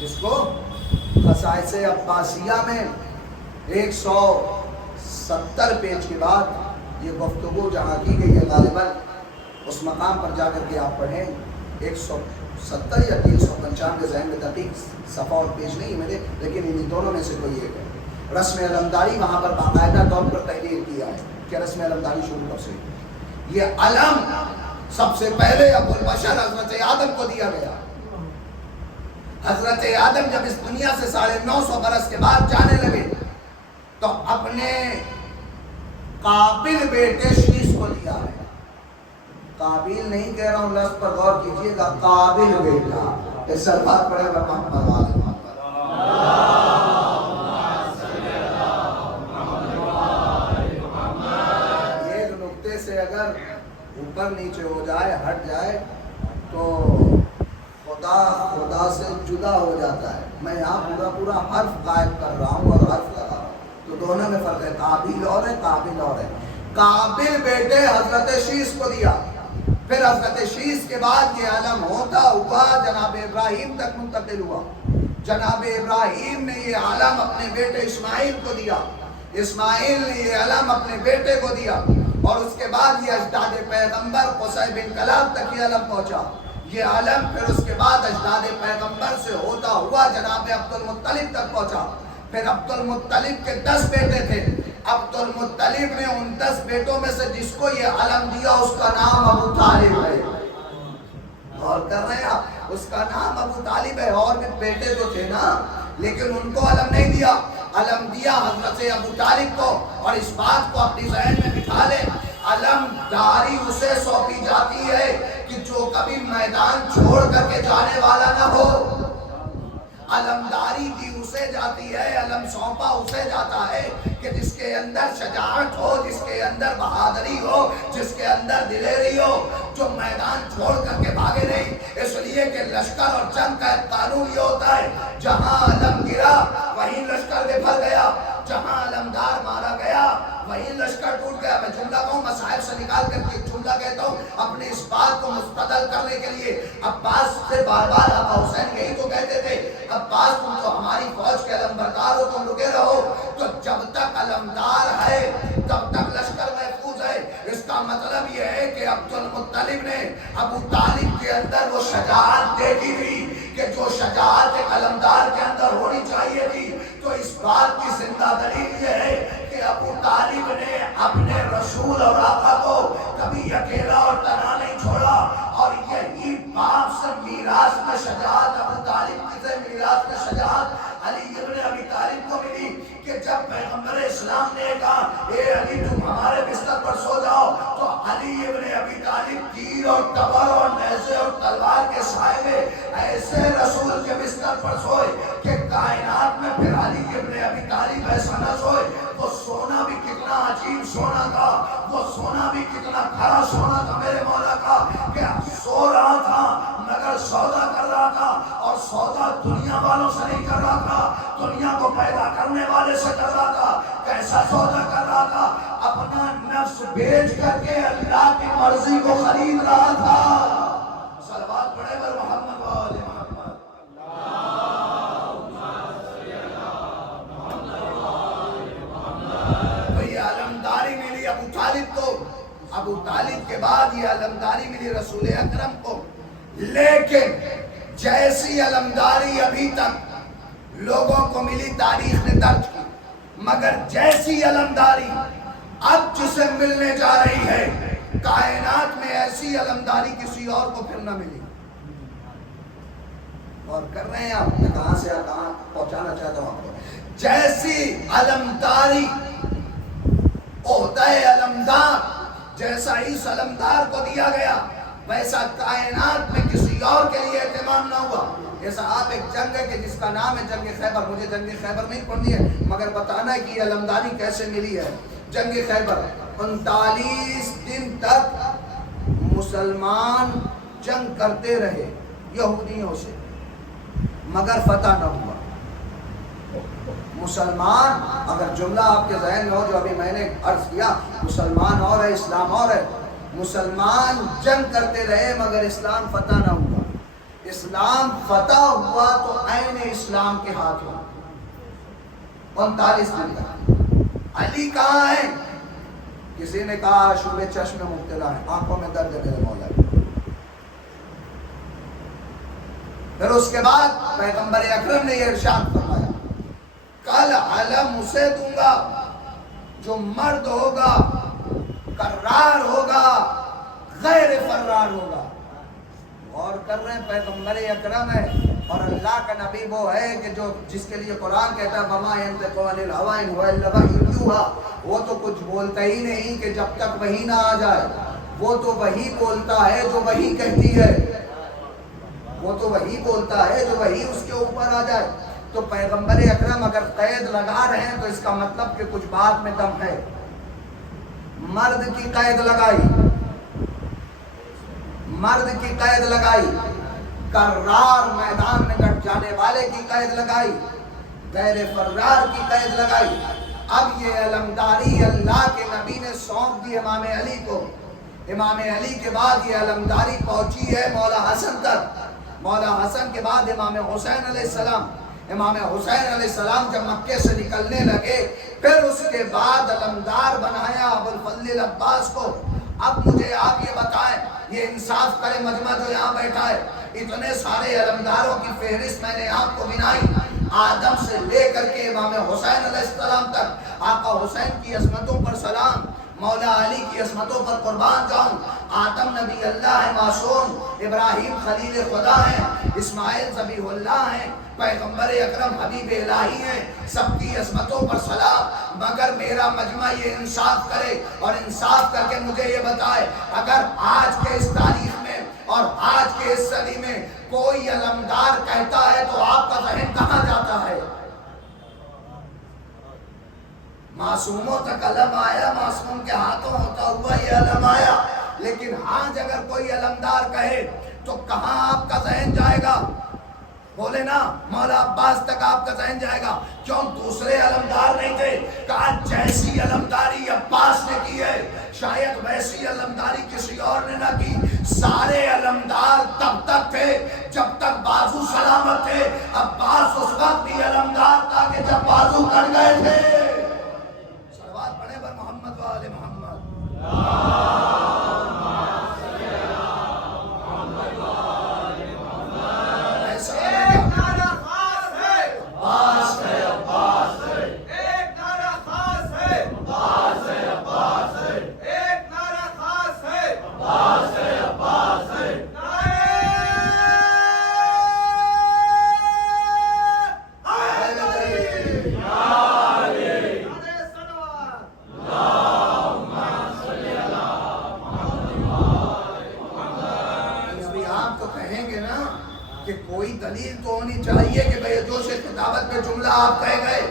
جس کو خصائص عباسیہ میں 170 پیج کے بعد یہ گفتگو جہاں کی گئی ہے، غالباً اس مقام پر جا کر کے آپ پڑھیں، 170 یا 395 ذہن میں دقیق صفحہ اور پیج نہیں میرے، لیکن ان دونوں میں سے کوئی ایک ہے۔ رسم علمداری وہاں پر باقاعدہ طور پر تحریر کیا ہے کہ رسم علمداری شروع کب سے۔ یہ علم سب سے پہلے ابو البشر حضرت آدم کو دیا گیا۔ حضرت آدم جب اس دنیا سے 950 برس کے بعد جانے لگے تو اپنے قابل بیٹے شیش کو دیا ہے۔ قابل نہیں کہہ رہا ہوں، لفظ پر غور کیجئے گا، قابل بیٹا۔ اس سے بات پڑے گا محمد والے ایک نقطے سے اگر اوپر نیچے ہو جائے، ہٹ جائے تو خدا سے جدا ہو جاتا ہے۔ میں یہاں پورا حرف غائب کر رہا ہوں اور حرف لگا رہا ہوں، تو دونوں میں فرق ہے، قابل اور ہے، قابل اور ہے۔ قابل بیٹے حضرت شیش کو دیا، پھر حضرت شیش کے بعد یہ علم ہوتا ہوا جناب ابراہیم تک منتقل ہوا۔ جناب ابراہیم نے یہ علم اپنے بیٹے اسماعیل کو دیا، اسماعیل نے یہ علم اپنے بیٹے کو دیا، اور اس کے بعد یہ اجداد پیغمبر قصی بن کلاب تک یہ علم پہنچا۔ یہ علم پھر اس کے بعد اجداد پیغمبر سے ہوتا ہوا جناب عبد المطلب تک پہنچا۔ پھر عبد المطلب کے 10 بیٹے تھے، عبد المطلب نے ان 10 بیٹوں میں سے جس کو یہ علم دیا اس کا نام ابو طالب ہے۔ غور کر رہے ہیں آپ، اس کا نام ابو طالب ہے۔ اور بھی بیٹے تو تھے نا، لیکن ان کو علم نہیں دیا، علم دیا حضرت ابو طالب کو۔ اور اس بات کو اپنی ذہن میں بٹھا لے، علم داری اسے سونپی جاتی ہے کہ جو کبھی میدان چھوڑ کر کے جانے والا نہ ہو۔ علمداری دی اسے جاتی ہے، علم سونپا اسے جاتا ہے کہ جس کے اندر شجاعت ہو، جس کے اندر بہادری ہو، جس کے اندر دلیری ہو، جو میدان چھوڑ کر کے بھاگے نہیں۔ اس لیے کہ لشکر اور جنگ کا ایک قانون یہ ہوتا ہے، جہاں علم گرا وہیں لشکر بفر گیا، جہاں علمدار مارا گیا وہیں لشکر ٹوٹ گیا۔ میں جملہ کہوں، مسائل سے نکال کر کے جملہ کہتا ہوں اپنے اس بات کو مستدل کرنے کے لیے۔ عباس سے بار بار آقا حسین یہی تو کہتے تھے، عباس تم تو ہماری فوج کے علمبردار ہو، تم رکے رہو۔ تو جب تک علمدار ہے تب تک لشکر محفوظ ہے، شجاعت دیکھی تھی کہ جو شجاعت ایک علمدار کے اندر ہونی چاہیے تھی، تو اس بات کی زندہ دلیل یہ ہے کہ ابو طالب نے اپنے رسول اور آقا کو کبھی اکیلا اور تنہا نہیں چھوڑا، اور یہی باپ سے میراث میں شجاعت ابو طالب کی سے میراث میں شجاعت علی ابن ابی طالب کو ملی کہ جب پیغمبر اسلام نے کہا اے علی تم ہمارے بستر پر سو جاؤ، تو علی ابن ابی طالب تیر اور تبر اور نیزے اور تلوار کے سائے میں ایسے رسول کے بستر پر سوئے کہ کائنات میں پھر علی ابن ابی طالب ایسا نہ سوئے۔ وہ سونا بھی کتنا عجیب سونا تھا، وہ سونا بھی کتنا کھرا سونا تھا میرے مولا کا، کہ سو رہا تھا مگر سودا کر رہا تھا، اور سودا دنیا والوں سے نہیں کر رہا تھا، دنیا کو پیدا کرنے والے سے کر رہا تھا۔ کیسا سودا کر رہا تھا؟ اپنا نفس بیچ کر کے اللہ کی مرضی کو خرید رہا تھا۔ صلوات پڑھے بر محمد و آل محمد۔ ابو طالب کو، ابو طالب کے بعد یہ علمداری ملی رسول اکرم کو، لیکن جیسی علمداری ابھی تک لوگوں کو ملی تاریخ نے درج کی، مگر جیسی علمداری اب جسے ملنے جا رہی ہے کائنات میں، ایسی علمداری کسی اور کو پھر نہ ملی۔ اور کر رہے ہیں آپ، میں کہاں سے کہاں پہنچانا چاہتا ہوں آپ کو، جیسی علمداری عہدہ علمدار جیسا اس علمدار کو دیا گیا، ویسا کائنات میں کسی اور کے لیے اہتمام نہ ہوا۔ جیسا آپ ایک جنگ ہے کہ جس کا نام ہے جنگ خیبر، مجھے جنگ خیبر نہیں پڑھنی ہے مگر بتانا ہے کہ یہ علمداری کیسے ملی ہے۔ جنگ خیبر 39 دن تک مسلمان جنگ کرتے رہے یہودیوں سے، مگر فتح نہ ہوا۔ مسلمان، اگر جملہ آپ کے ذہن میں ہو جو ابھی میں نے عرض کیا، مسلمان اور ہے اسلام اور ہے، مسلمان جنگ کرتے رہے مگر اسلام فتح نہ ہوا۔ اسلام فتح ہوا تو عین اسلام کے ہاتھ ہوا 39 دن تک۔ علی کہاں ہے؟ کسی نے کہا شعب چشم میں مبتلا ہے، آنکھوں میں درد ہے میرے مولا۔ پھر اس کے بعد پیغمبر اکرم نے یہ ارشاد فرمایا، کل علم اسے دوں گا جو مرد ہوگا، کرار ہوگا، غیر فرار ہوگا۔ غور کر رہے ہیں پیغمبر اکرم ہے اور اللہ کا نبی وہ ہے کہ جو جس کے لیے قرآن کہتا ہے وَمَا يَنطِقُ عَنِ الْهَوَىٰ إِنْ هُوَ إِلَّا وَحْيٌ يُوحَىٰ، وہ تو کچھ بولتا ہی نہیں کہ جب تک وحی نہ آ جائے، وہ تو وہی بولتا ہے جو وحی کہتی ہے، وہ تو وہی بولتا ہے جو وہی اس کے اوپر آ جائے۔ تو پیغمبر اکرم اگر قید لگا رہے ہیں تو اس کا مطلب کہ کچھ بات میں دم ہے۔ مرد کی قید لگائی، مرد کی قید لگائی، کرار میدان میں ڈٹ جانے والے کی قید لگائی، غیر فرار کی قید لگائی۔ اب یہ علمداری اللہ کے نبی نے سونپ دی امام علی کو۔ امام علی کے بعد یہ علمداری پہنچی ہے مولا حسن تک، مولا حسن کے بعد امام حسین علیہ السلام۔ امام حسین علیہ السلام جب مکے سے نکلنے لگے، پھر اس کے بعد علمدار بنایا ابو الفضل العباس کو۔ اب مجھے آپ یہ بتائیں، یہ انصاف کرے مجمع جو یہاں بیٹھا ہے، اتنے سارے علمداروں کی فہرست میں نے آپ کو گنائی، آدم سے لے کر کے امام حسین علیہ السلام تک۔ آقا حسین کی عظمتوں پر سلام، مولا علی کی عظمتوں پر قربان جاؤں۔ آدم نبی اللہ ہے معصوم، ابراہیم خلیل خدا ہیں، اسماعیل ذبیح اللہ ہیں، پیغمبر اکرم حبیب الہی ہیں، سب کی عظمتوں پر سلام۔ مگر میرا مجمع یہ انصاف کرے اور انصاف کر کے مجھے یہ بتائے، اگر آج کے اس تاریخ میں اور آج کے اس صدی میں کوئی علمدار کہتا ہے تو آپ کا ذہن کہاں جاتا ہے؟ معصوموں تک علم آیا، معصوم کے ہاتھوں ہوتا ہوا یہ علم آیا، لیکن آج اگر کوئی علمدار کہے تو کہاں آپ کا ذہن جائے گا؟ بولے نا، مولا عباس تک آپ کا ذہن جائے گا۔ کیوں دوسرے علمدار نہیں تھے؟ کہا جیسی علمداری عباس نے کی ہے شاید ویسی علمداری کسی اور نے نہ کی۔ سارے علمدار تب تک تھے جب تک بازو سلامت تھے۔ عباس اس وقت بھی علمدار تھا کہ جب بازو کٹ گئے تھے۔ صلوات پڑھے بر محمد و آل محمد۔ آپ کہہ گئے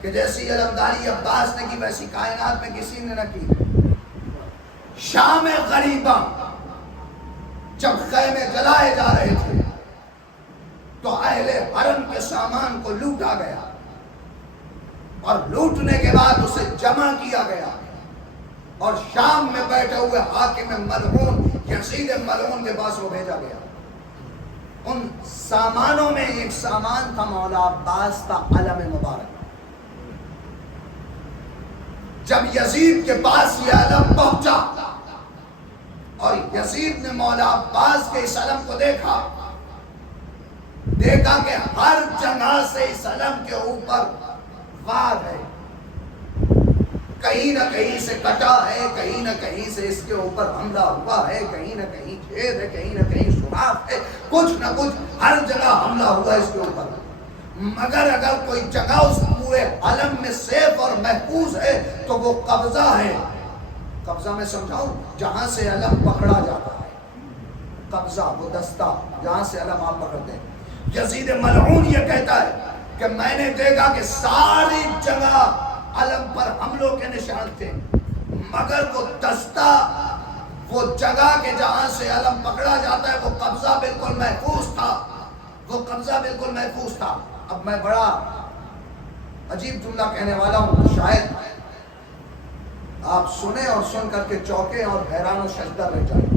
کہ جیسی علمداری عباس نے کی ویسی کائنات میں کسی نے نہ کی. شام غریبہ جب خیمے جلائے جا رہے تھے تو اہل حرم کے سامان کو لوٹا گیا اور لوٹنے کے بعد اسے جمع کیا گیا اور شام میں بیٹھے ہوئے حاکم ملعون یزید ملعون کے پاس وہ بھیجا گیا. ان سامانوں میں ایک سامان تھا مولا عباس کا علم مبارک. جب یزید کے پاس یہ علم پہنچا اور یزید نے مولا عباس کے اس علم کو دیکھا کہ ہر جگہ سے اس علم کے اوپر وار ہے, کہیں نہ کہیں سے کٹا ہے, کہیں نہ کہیں سے اس کے اوپر حملہ ہوا ہے, کہیں نہ کہیں چھید ہے, کہیں نہ کہیں سوراخ ہے, کچھ نہ کچھ ہر جگہ حملہ ہوا ہے اس کے اوپر. مگر اگر کوئی جگہ اس پورے عالم میں سیف اور محفوظ ہے تو وہ قبضہ ہے. قبضہ میں سمجھاؤں, جہاں سے علم پکڑا جاتا ہے, قبضہ وہ دستہ جہاں سے علم آپ پکڑتے ہیں. یزید ملعون یہ کہتا ہے کہ میں نے دیکھا کہ ساری جگہ علم پر حملوں کے نشان تھے, مگر وہ دستہ, وہ جگہ کے جہاں سے علم پکڑا جاتا ہے, وہ قبضہ بالکل محفوظ تھا, وہ قبضہ بالکل محفوظ تھا. اب میں بڑا عجیب جملہ کہنے والا ہوں, شاید آپ سنیں اور سن کر کے چوکیں اور حیران و شجدہ رہ جائیں.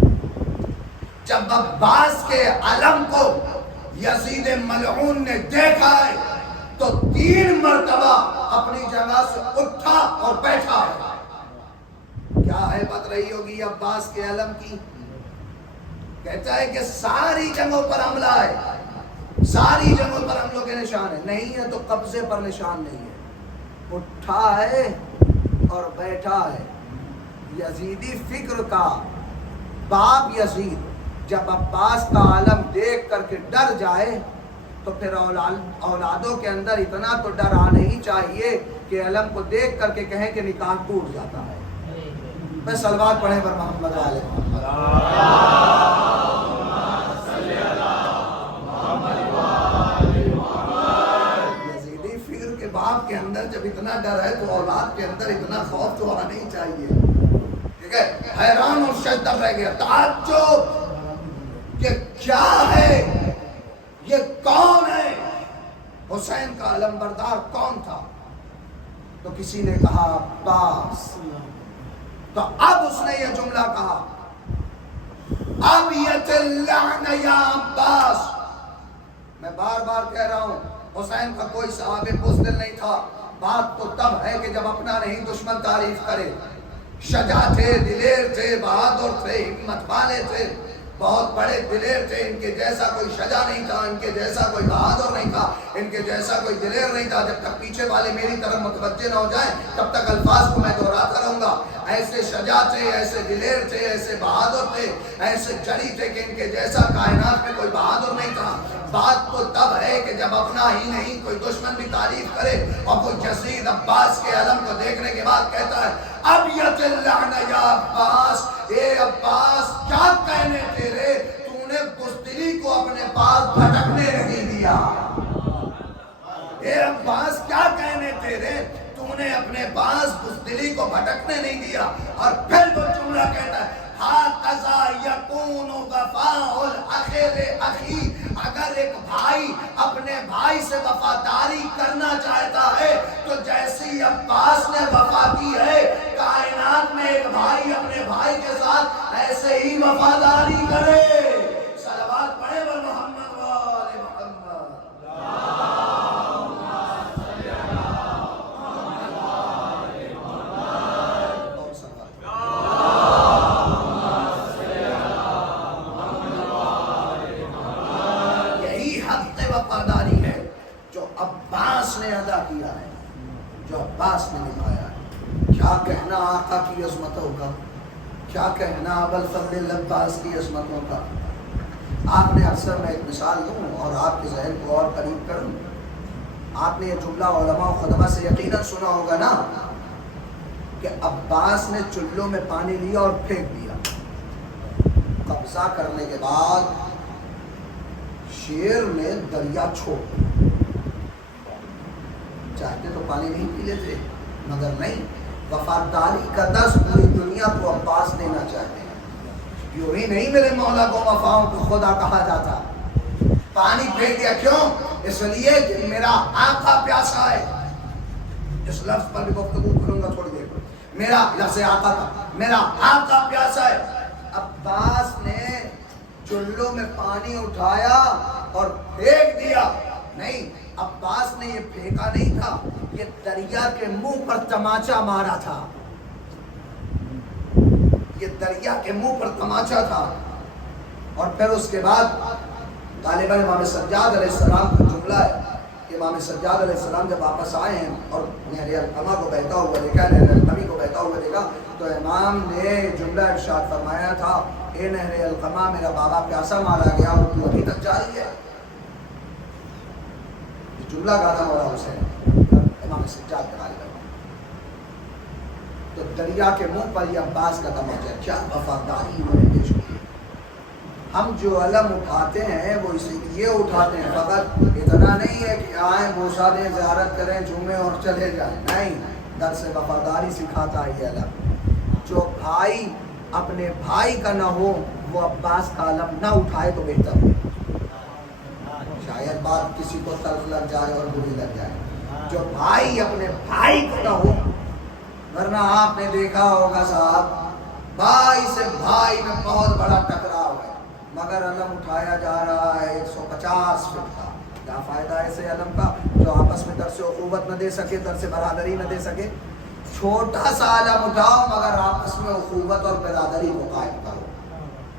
جب عباس کے علم کو یزید ملعون نے دیکھا ہے تو 3 مرتبہ اپنی جگہ سے اٹھا اور بیٹھا ہے. کیا ہے بات رہی ہوگی عباس کے علم کی؟ کہتا ہے کہ ساری جگہوں پر حملہ ہے, ساری جگہوں پر حملوں کے نشان ہے. نہیں ہے تو قبضے پر نشان نہیں ہے, اٹھا ہے اور بیٹھا ہے. یزیدی فکر کا باپ یزید جب عباس کا عالم دیکھ کر کے ڈر جائے تو پھر اولادوں کے اندر اتنا تو ڈر آنا ہی چاہیے کہ علم کو دیکھ کر کے کہیں کہ نکاح ٹوٹ جاتا ہے. میں صلوات پڑھیں پر محمد علیہ یزیدی فکر کے باپ کے اندر جب اتنا ڈر ہے تو اولاد کے اندر اتنا خوف تو آنا ہی چاہیے. ٹھیک ہے, حیران اور شدت رہ گیا, تعجب کہ کیا ہے, یہ کون ہے, حسین کا علم بردار کون تھا؟ تو کسی نے کہا عباس. تو اب اس نے یہ جملہ کہا, ابیت اللعن یا عباس. میں بار بار کہہ رہا ہوں, حسین کا کوئی صحابی بزدل نہیں تھا. بات تو تب ہے کہ جب اپنا نہیں دشمن تعریف کرے. شجاع تھے, دلیر تھے, بہادر تھے, ہمت والے تھے, بہت بڑے دلیر تھے. ان کے جیسا کوئی شجاع نہیں تھا, ان کے جیسا کوئی بہادر نہیں تھا, ان کے جیسا کوئی دلیر نہیں تھا. جب تک پیچھے والے میری طرف متوجہ نہ ہو جائیں تب تک الفاظ کو میں دہراتا رہوں گا. ایسے شجاع تھے, ایسے دلیر تھے, ایسے بہادر تھے, ایسے جری تھے کہ ان کے جیسا کائنات میں کوئی بہادر نہیں تھا. بات تو تب ہے کہ جب اپنا ہی نہیں کوئی دشمن بھی تعریف کرے اور کوئی یزید عباس کے علم کو دیکھنے کے بعد کہتا ہے ابیت اللعن یا عباس. اے عباس کیا کہنے تیرے, تو نے بزدلی کو اپنے پاس بھٹکنے نہیں دیا. اے عباس کیا کہنے تیرے, تو نے اپنے پاس بزدلی کو بھٹکنے نہیں دیا. اور پھر وہ جملہ کہتا ہے ہاکذا یکون وفاء الاخ لاخی. اگر ایک بھائی اپنے بھائی سے وفاداری کرنا چاہتا ہے تو جیسی عباس نے وفا کی ہے, کائنات میں ایک بھائی اپنے بھائی کے ساتھ ایسے ہی وفاداری کرے. صلوات پڑھے بر محمد وآل محمد. وفاداری ہے جو عباس نے ادا کیا ہے, جو عباس نے نبھایا ہے. کیا کہنا آقا کی عظمتوں کا, کیا کہنا ابوالفضل العباس کی عظمتوں کا. آپ نے اکثر, میں ایک مثال دوں اور آپ کے ذہن کو اور قریب کروں, آپ نے یہ جملہ علماء و خدمہ سے یقیناً سنا ہوگا نا کہ عباس نے چلوں میں پانی لیا اور پھینک دیا. قبضہ کرنے کے بعد شیر نے دریا چھوڑ. چاہتے تو پانی نہیں پی لیتے، مگر نہیں، وفاداری کا درس پوری دنیا کو عباس دینا چاہتے ہیں۔ یوں ہی نہیں میرے مولا کو وفاؤں کو خدا کہا جاتا، پانی پھینک دیا کیوں؟ اس لیے کہ میرا آقا پیاسا ہے۔ اس لفظ پر بھی گفتگو کروں گا تھوڑی دیر پر، میرا لفظ آقا کا، میرا آقا پیاسا ہے۔ عباس نے چلوں میں پانی اٹھایا اور پھینک دیا، نہیں، عباس نے یہ پھینکا نہیں تھا، یہ دریا کے منہ پر تماچا مارا تھا، یہ دریا کے منہ پر تماچا تھا۔ اور پھر اس کے بعد غالباً امام سجاد علیہ السلام کا جملہ ہے کہ امام سجاد علیہ السلام جب واپس آئے ہیں اور نہر القمہ کو بہتا ہوا دیکھا، نہر القمی کو بہتا ہوا دیکھا، تو امام نے جملہ ارشاد فرمایا تھا، اے نہر القمہ میرا بابا پیاسا مارا گیا اور تو ابھی تک جاری ہے۔ یہ جملہ کہا تھا مولا حسین امام سجاد کا غالباً۔ تو دریا کے منہ پر یہ عباس کا تماچا، کیا وفاداری انہوں نے پیش کی۔ ہم جو علم اٹھاتے ہیں وہ اسی لیے اٹھاتے ہیں، فقط اتنا نہیں ہے کہ آئیں بوسہ دیں، زیارت کریں، جھومیں اور چلے جائیں، نہیں، درس وفاداری سکھاتا ہے یہ علم۔ جو بھائی اپنے بھائی کا نہ ہو وہ عباس کا علم نہ اٹھائے تو بہتر ہے، شاید بات کسی کو تلخ لگ جائے اور بری لگ جائے۔ جو بھائی اپنے بھائی کا نہ ہو، ورنہ آپ نے دیکھا ہوگا صاحب، بھائی سے بھائی میں بہت بڑا ٹکراؤ ہے، مگر علم اٹھایا جا رہا ہے 150 فٹ کا۔ کیا فائدہ ہے ایسے علم کا جو آپس میں درس اخوت نہ دے سکے، درس برادری نہ دے سکے؟ چھوٹا سا علم اٹھاؤ مگر آپس میں اخوت اور برادری کو قائم کرو،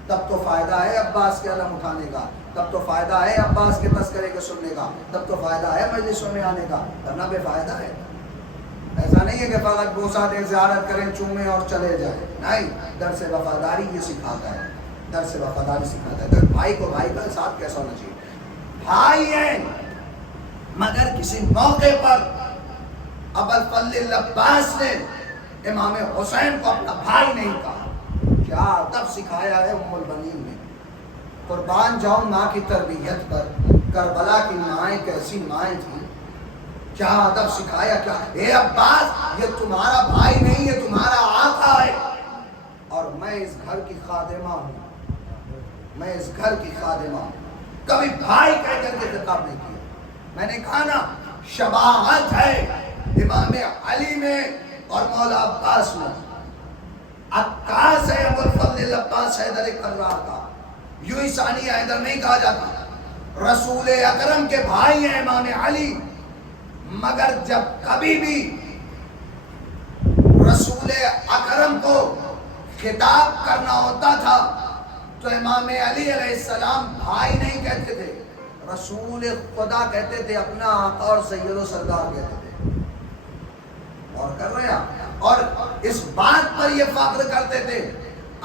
تب تو فائدہ ہے عباس کے علم اٹھانے کا، تب تو فائدہ ہے عباس کے تذکرے کے سننے کا، تب تو فائدہ ہے مجلسوں میں آنے کا، ورنہ بے فائدہ ہے۔ ایسا نہیں ہے کہ فقط بوسہ دیں، زیارت کریں، چومیں اور چلے جائیں، نہیں، درس وفاداری یہ سکھاتا ہے، درس وفاداری سکھاتا ہے۔ تو بھائی کو بھائی کا ساتھ کیسا ہونا چاہیے؟ بھائی ہیں مگر کسی موقع پر ابوالفضل العباس نے امام حسین کو اپنا بھائی نہیں کہا، کیا ادب سکھایا ہے ام البنین نے۔ قربان جاؤں ماں کی تربیت پر، کربلا کی مائیں کیسی مائیں تھیں، کیا ادب سکھایا، کیا اے عباس یہ تمہارا بھائی نہیں، یہ تمہارا آقا ہے، اور میں اس گھر کی خادمہ ہوں، میں اس گھر کی خادمہ ہوں۔ کبھی بھائی کہہ کر کے خطاب نہیں کیا۔ میں نے کہا نا، شباہت ہے امام علی میں اور مولا عباس میں، عکاس ہے ابوالفضل العباس حیدر کرار کا، یوں ہی ثانی حیدر نہیں کہا جاتا۔ رسول اکرم کے بھائی ہیں امام علی، مگر جب کبھی بھی رسول اکرم کو خطاب کرنا ہوتا تھا تو امام علی علیہ السلام بھائی نہیں کہتے تھے، رسول خدا کہتے تھے، اپنا آقا اور سید و سردار کہتے تھے۔ اور کر رہے ہیں، اور اس بات پر یہ فخر کرتے تھے،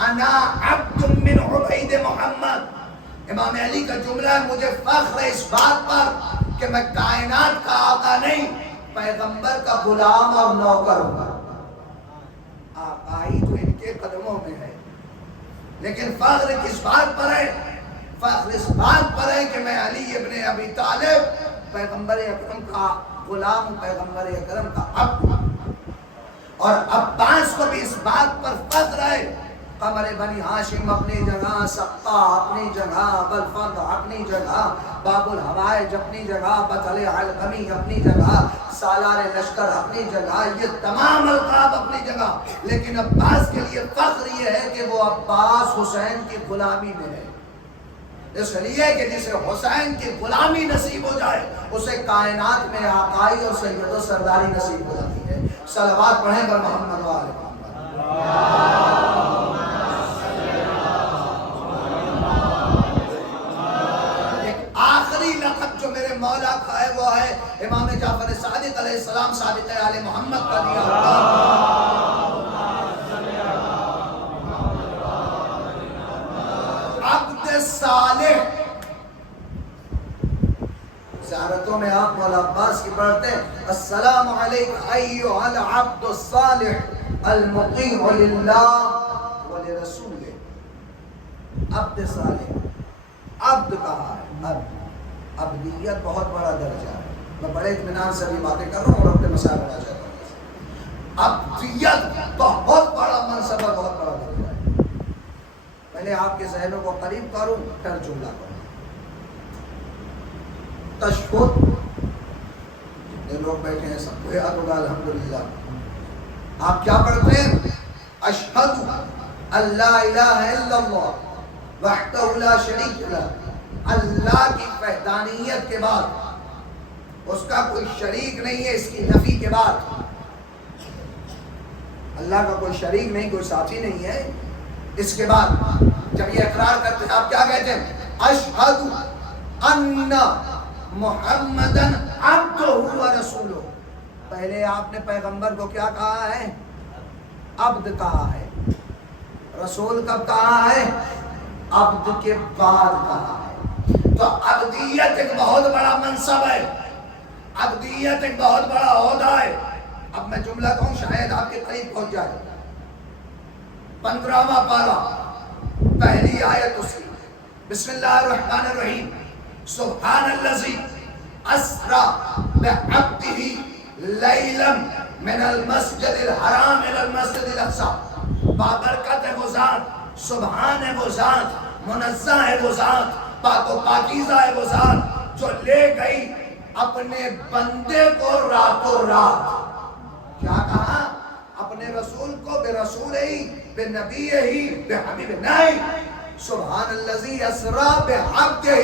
انا عبد من عبید محمد۔ امام علی کا جملہ ہے، مجھے فخر ہے اس بات پر کہ میں کائنات کا آقا نہیں، پیغمبر کا غلام اور نوکر ہوں۔ آقائی تو ان کے قدموں میں ہے، لیکن فخر کس بات پر ہے؟ فخر اس بات پر ہے کہ میں علی ابن ابی طالب پیغمبر اکرم کا غلام، پیغمبر اکرم کا عبد ہوں۔ اور عباس کو بھی اس بات پر فخر ہے، قمر بنی ہاشم اپنی جگہ، سقا اپنی جگہ، ابوالفضل اپنی جگہ، باب الحوائج اپنی جگہ، بطل علقمی اپنی جگہ، سالار لشکر اپنی جگہ، یہ تمام القاب اپنی جگہ، لیکن عباس کے لیے فخر یہ ہے کہ وہ عباس حسین کی غلامی میں ہے، اس لیے کہ جسے حسین کی غلامی نصیب ہو جائے اسے کائنات میں آقائی اور سید و سرداری نصیب ہو جاتی ہے۔ صلوات پڑھیں بر محمد و آل محمد۔ ایک آخری لقب جو میرے مولا کا ہے وہ ہے امام جعفر صادق علیہ السلام، صادق آل محمد کا دیا عبد صالح۔ زیارتوں میں آپ مولا عباس کی پڑھتے ہیں، السلام علیکم ایھا العبد الصالح المطیع للہ ولرسولہ۔ عبد صالح، عبد کہا ہے، عبد، عبدیت بہت بڑا درجہ ہے، میں بڑے اطمینان سے بھی باتیں کر رہا ہوں اور اپنے مسائل بنا چاہتا ہوں. ابدیت بہت بڑا منصب ہے, بہت بڑا درجہ ہے. پہلے آپ کے ذہنوں کو قریب کروں پھر جملہ کروں. تشہد, جتنے لوگ بیٹھے ہیں سب کو یاد ہوگا الحمدللہ. آپ کیا پڑھتے ہیں؟ اشہد اللہ الہ الا اللہ وحدہ لا شریک لہ. اللہ کی وحدانیت کے بعد اس کا کوئی شریک نہیں ہے, اس کی نفی کے بعد اللہ کا کوئی شریک نہیں, کوئی ساتھی نہیں ہے. اس کے بعد جب یہ اقرار کرتے ہیں آپ کیا کہتے ہیں؟ اشہد ان محمدن عبدہ و رسولہ. پہلے آپ نے پیغمبر کو کیا کہا ہے؟ عبد کہا ہے. رسول کب کہا ہے؟ عبد کے بعد کہا ہے. تو عبدیت ایک بہت بڑا منصب ہے, عبدیت ایک بہت بڑا عہدہ ہے. اب میں جملہ کہوں شاید آپ کے قریب پہنچ جائے. 15واں پارہ پہلی آیت اس کی, بسم اللہ الرحمن الرحیم. سبحان الذی اسری بعبدہ لیلا من المسجد الحرام الی المسجد الاقصی. بابرکت ہے وہ ذات, سبحان ہے وہ ذات, منزہ ہے وہ ذات, پاک و پاکیزہ ہے وہ ذات جو لے گئی اپنے بندے کو راتوں رات. کیا کہا؟ اپنے رسول کو بے رسول ہی, بے نبی ہی, بے حبیب نہیں. سبحان الذی اسری بعبدہ,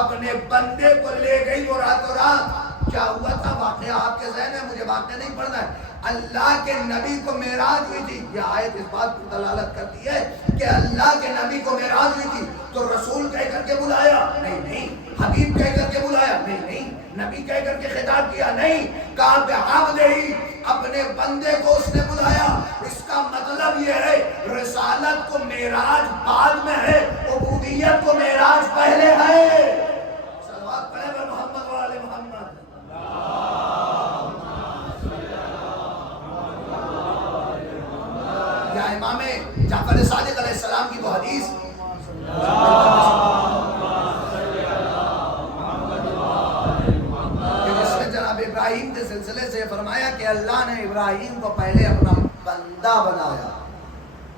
اپنے بندے کو لے گئی وہ راتوں رات. کیا ہوا تھا واقعہ آپ کے ذہن میں؟ مجھے واقعہ نہیں پڑھنا ہے. اللہ کے نبی کو معراج ہوئی تھی. یہ آیت اس بات کو دلالت کرتی ہے کہ اللہ کے نبی کو معراج ہوئی تھی. تو رسول کہہ کر کے بلایا نہیں, حبیب کہہ کر کے بلایا نہیں, نبی کہہ کر کے خطاب کیا نہیں, کہا بعبدہ, اپنے بندے کو اس نے بلایا. اس کا مطلب یہ ہے رسالت کو معراج بعد میں ہے, عبودیت کو معراج پہلے ہے. صلوات پڑھیں بر محمد و آل محمد. یا امام جعفر صادق علیہ السلام کی وہ حدیث کہ جس میں جناب ابراہیم کے سلسلے سے فرمایا کہ اللہ نے ابراہیم کو پہلے اپنا بندہ بنایا,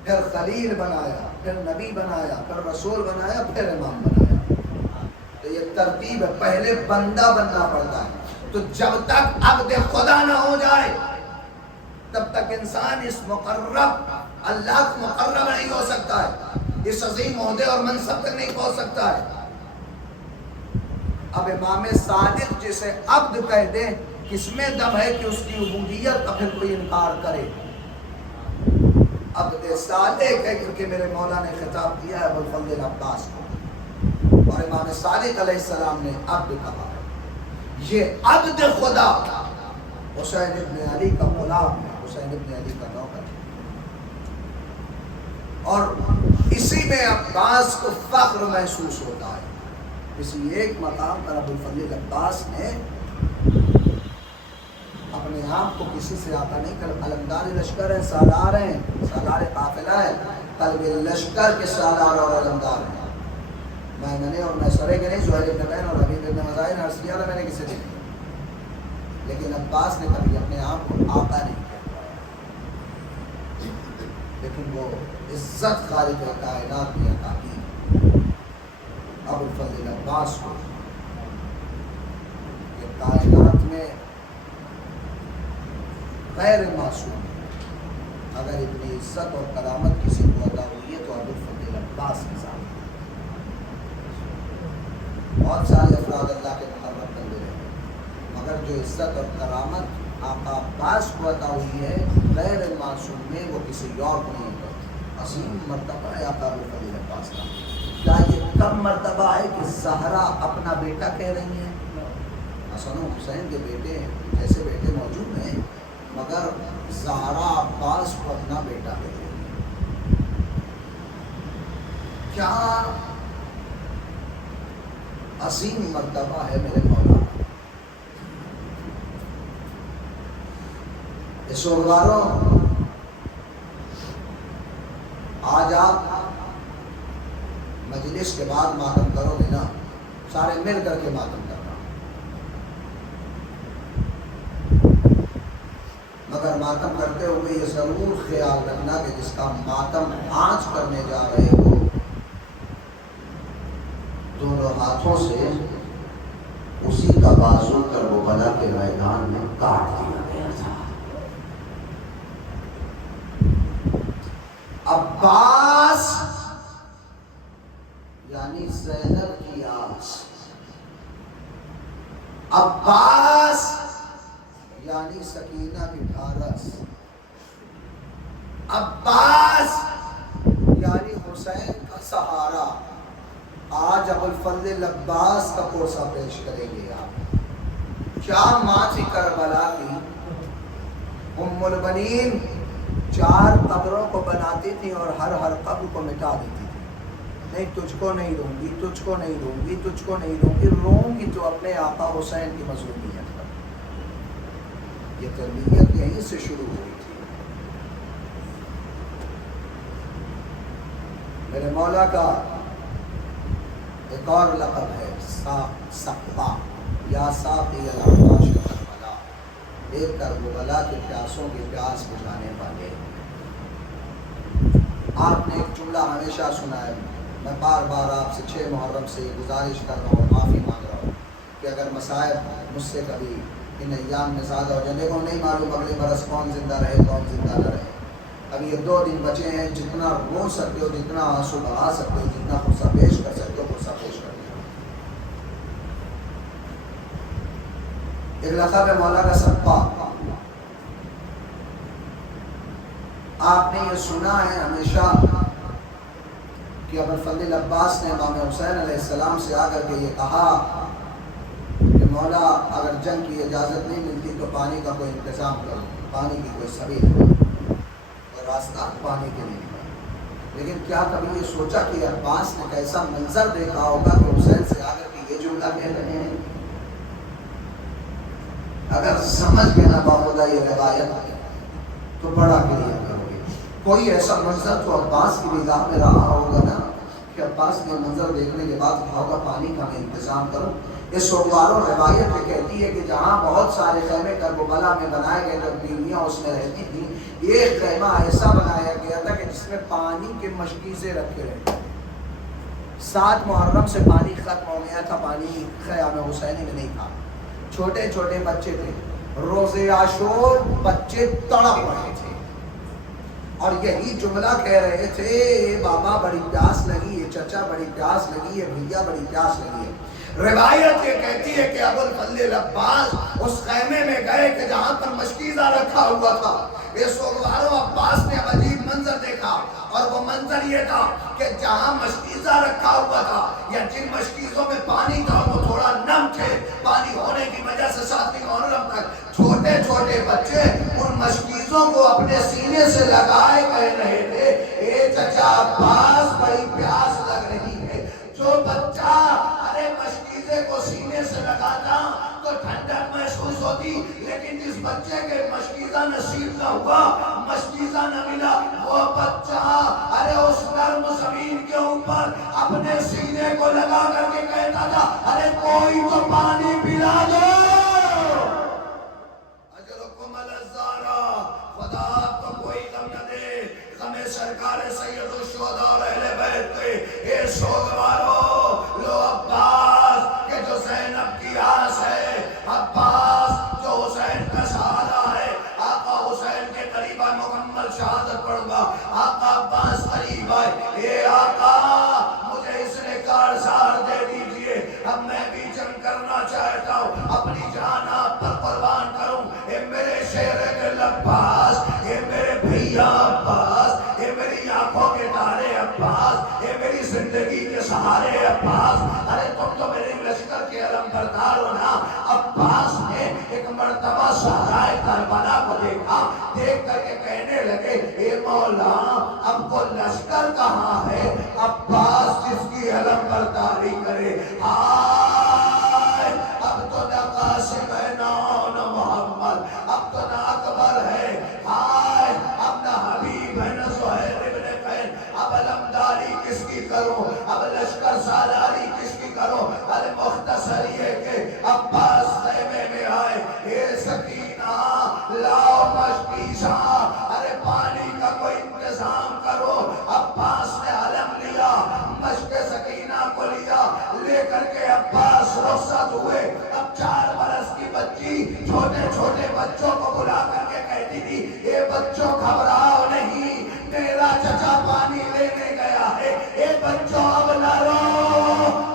پھر خلیل بنایا, پھر نبی بنایا, پھر رسول بنایا, پھر امام بنایا. تو یہ ترتیب ہے, پہلے بندہ بننا پڑتا ہے. تو جب تک عبد خدا نہ ہو جائے تب تک انسان اس مقرب اللہ کو مقرب نہیں ہو سکتا ہے, اس عظیم عہدے اور منصب تک نہیں پہنچ سکتا ہے. اب امام صادق جسے عبد کہہ دے, کس میں دم ہے کہ اس کی عبودیت کا پھر کوئی انکار کرے؟ عبد صالح کہہ کر کے میرے مولا نے خطاب کیا ہے ابوالفضل العباس کو, اور امام صادق علیہ السلام نے عبد کہا. یہ عبد خدا حسین ابن علی کا غلام ہے, حسین ابن علی کا نوکر ہے. اور اسی میں عباس کو فخر محسوس ہوتا ہے. اسی ایک مقام پر ابوالفضل عباس نے اپنے آپ کو کسی سے آتا نہیں کر, علمدار لشکر ہے, سالار ہیں, سالار قافلہ ہے, قلب لشکر کے سالار اور علمدار ہیں. میں نے اور میں سرے کے نہیں, زہیر ابن بین اور حبیب ابن مزاحم عرض کیا تھا میں نے کسی سے نہیں, لیکن عباس نے کبھی اپنے آپ کو آقا نہیں کیا, لیکن وہ عزت خالق کائنات کی عطا کی ابوالفضل عباس کو. یہ کائنات میں غیر معصوم, اگر اتنی عزت اور کرامت کسی کو عطا ہوئی ہے تو ابوالفضل عباس کے ساتھ. بہت سارے افراد اللہ کے مقرب بندے رہے, مگر جو عزت اور کرامت آقا عباس کو عطا ہوئی ہے غیر معصوم میں, وہ کسی اور کو نہیں ہوتا. عظیم مرتبہ ہے آقا ابوالفضل عباس کا. کیا یہ کم مرتبہ ہے کہ زہرا اپنا بیٹا کہہ رہی ہیں؟ حسن و حسین کے بیٹے جیسے بیٹے موجود ہیں, مگر زہرا عباس کو اپنا بیٹا کہہ رہی ہیں. کیا عظیم مرتبہ ہے میرے مولا. سوگواروں, آج آپ مجلس کے بعد ماتم کرو گے نا, سارے مل کر کے ماتم کرنا. مگر ماتم کرتے ہوئے یہ ضرور خیال رکھنا کہ جس کا ماتم آج کرنے جا رہے ہو دونوں ہاتھوں سے اسی کا بازو کربلا کے میدان میں کاٹ دیا گیا تھا۔ عباس یعنی زینب کی آس، عباس یعنی سکینہ کی ڈھارس، عباس یعنی حسین کا سہارا۔ آج ابوالفضل عباس کا پوسا پیش کریں گے آپ۔ کیا ماں تھی کربلا کی، ام البنین 4 قبروں کو بناتی تھی اور ہر قبر کو مٹا دیتی تھی۔ نہیں تجھ کو نہیں دوں گی، تجھ کو نہیں دوں گی، تجھ کو نہیں دوں گی، روں گی تو اپنے آقا حسین کی مظلومیت پر۔ یہ تربیت یہیں سے شروع ہوئی تھی۔ میرے مولا کا ایک اور لقب ہے سقا یا ساقی العطاش کربلا، ایک کربلا کے پیاسوں کی پیاس بجھانے والے۔ آپ نے ایک جملہ ہمیشہ سنا ہے، میں بار بار آپ سے 6 محرم سے گزارش کر رہا ہوں، معافی مانگ رہا ہوں کہ اگر مصائب مجھ سے کبھی ان ایام میں زیادہ ہو جائے، دیکھو نہیں معلوم اگلے برس کون زندہ رہے کون زندہ نہ رہے۔ اب یہ 2 دن بچے ہیں، جتنا رو سکتے ہو، جتنا آنسو بہا سکتے ہو، جتنا غصہ پیش کر سکتے ہو غصہ پیش کر دو۔ ایک لقب ہے مولا کا سقا۔ آپ نے یہ سنا ہے ہمیشہ کہ ابوالفضل عباس نے امام حسین علیہ السلام سے آ کر کے یہ کہا کہ مولا اگر جنگ کی اجازت نہیں ملتی تو پانی کا کوئی انتظام کرو، پانی کی کوئی سبیل اور راستہ پانی کے لیے۔ لیکن کیا کبھی یہ سوچا کہ عباس نے کیسا منظر دیکھا ہوگا کہ حسین سے آ کر کے یہ جملہ کہہ رہے ہیں؟ اگر سمجھ کے نہ باخدا یہ روایت تو بڑا گریہ کرو گے۔ کوئی ایسا منظر تو عباس کی نگاہ میں رہا ہوگا نا کہ عباس نے منظر دیکھنے کے بعد کہا ہوگا پانی کا میں انتظام کروں۔ یہ سوگواروں روایت میں کہتی ہے کہ جہاں بہت سارے خیمے کربلا میں بنائے گئے جب بیویاں اس میں رہتی تھیں، ایک خیمہ ایسا بنایا گیا تھا کہ جس میں پانی کے مشکیزیں رکھے رہے۔ 7 محرم سے پانی ختم ہو گیا تھا، پانی خیام حسینی میں نہیں تھا۔ چھوٹے چھوٹے بچے تھے، روز عاشور بچے تڑپ رہے تھے اور یہی جملہ کہہ رہے تھے، اے بابا بڑی پیاس لگی ہے، چچا بڑی پیاس لگی ہے، بھیا بڑی پیاس لگی ہے۔ روایت یہ کہتی ہے کہ ابوالفضل عباس اس خیمے میں گئے کہ جہاں پر مشکیزہ رکھا ہوا تھا۔ یہ سوگواروں عباس نے عجیب منظر دیکھا اور وہ منظر یہ تھا کہ جہاں مشکیزہ رکھا ہوا تھا یا جن مشکیزوں میں پانی تھا وہ تھوڑا نم تھے، پانی ہونے کی وجہ سے 7 محرم تک چھوٹے چھوٹے بچے ان مشکیزوں کو اپنے سینے سے لگائے کہہ رہے تھے، اے چچا عباس بڑی پیاس لگ رہی ہے۔ جو بچہ ارے مشکیزے کو سینے سے لگاتا تو ٹھنڈک محسوس ہوتی، لیکن جس بچے کے مشکیزہ نصیب نہ ہوا، مشکیزہ نہ ملا، وہ بچہ ارے اس نرم زمین کے اوپر اپنے سینے کو لگا کر کے کہتا تھا، ارے کوئی تو پانی پلا دو۔ اجرکم الازارہ، خدا تو کوئی غم نہ دے، غم سرکار سید الشہداء اور اہل بیت کے اے سوگوارو لو عباس کہ جو زینب کی آس ہے، عباس جو حسین کا سہارا ہے، آقا حسین کے قریبا مکمل شہادت پڑھوں گا، آقا عباس قریب آئے، اے آقا مجھے اس نے کارزار دے دیجئے، اب میں بھی جنگ کرنا چاہتا ہوں، اپنی جان آپ پر قربان کروں، اے میرے شیر کے عباس، اے میرے بھیا عباس، اے میری آنکھوں کے تارے عباس، اے میری زندگی کے سہارے عباس، ارے تم تو میرے لشکر کے علم بردار ہو نا۔ عباس نے ایک مرتبہ صحرائے کربلا کو دیکھا، دیکھ کر کے کہنے لگے، اے مولا اب وہ لشکر کہاں ہے عباس جس کی علم برداری کرے؟ آئے اب تو نہ قاسم ہے نہ محمد، اب تو نہ اکبر ہے، آئے اب نہ حبیب ہے نہ زہیر ابن قین، اب علمداری کس کی کروں، اب لشکر سالاری کس کی کروں؟ ارے مختصر یہ کہ عباس خیمے میں آئے، اے سکینہ لاؤ مشک بچوں کو بلا کر کے کہتی تھی اے بچوں گھبراؤ نہیں، میرا چچا پانی لینے گیا ہے، اے بچوں اب نہ رو،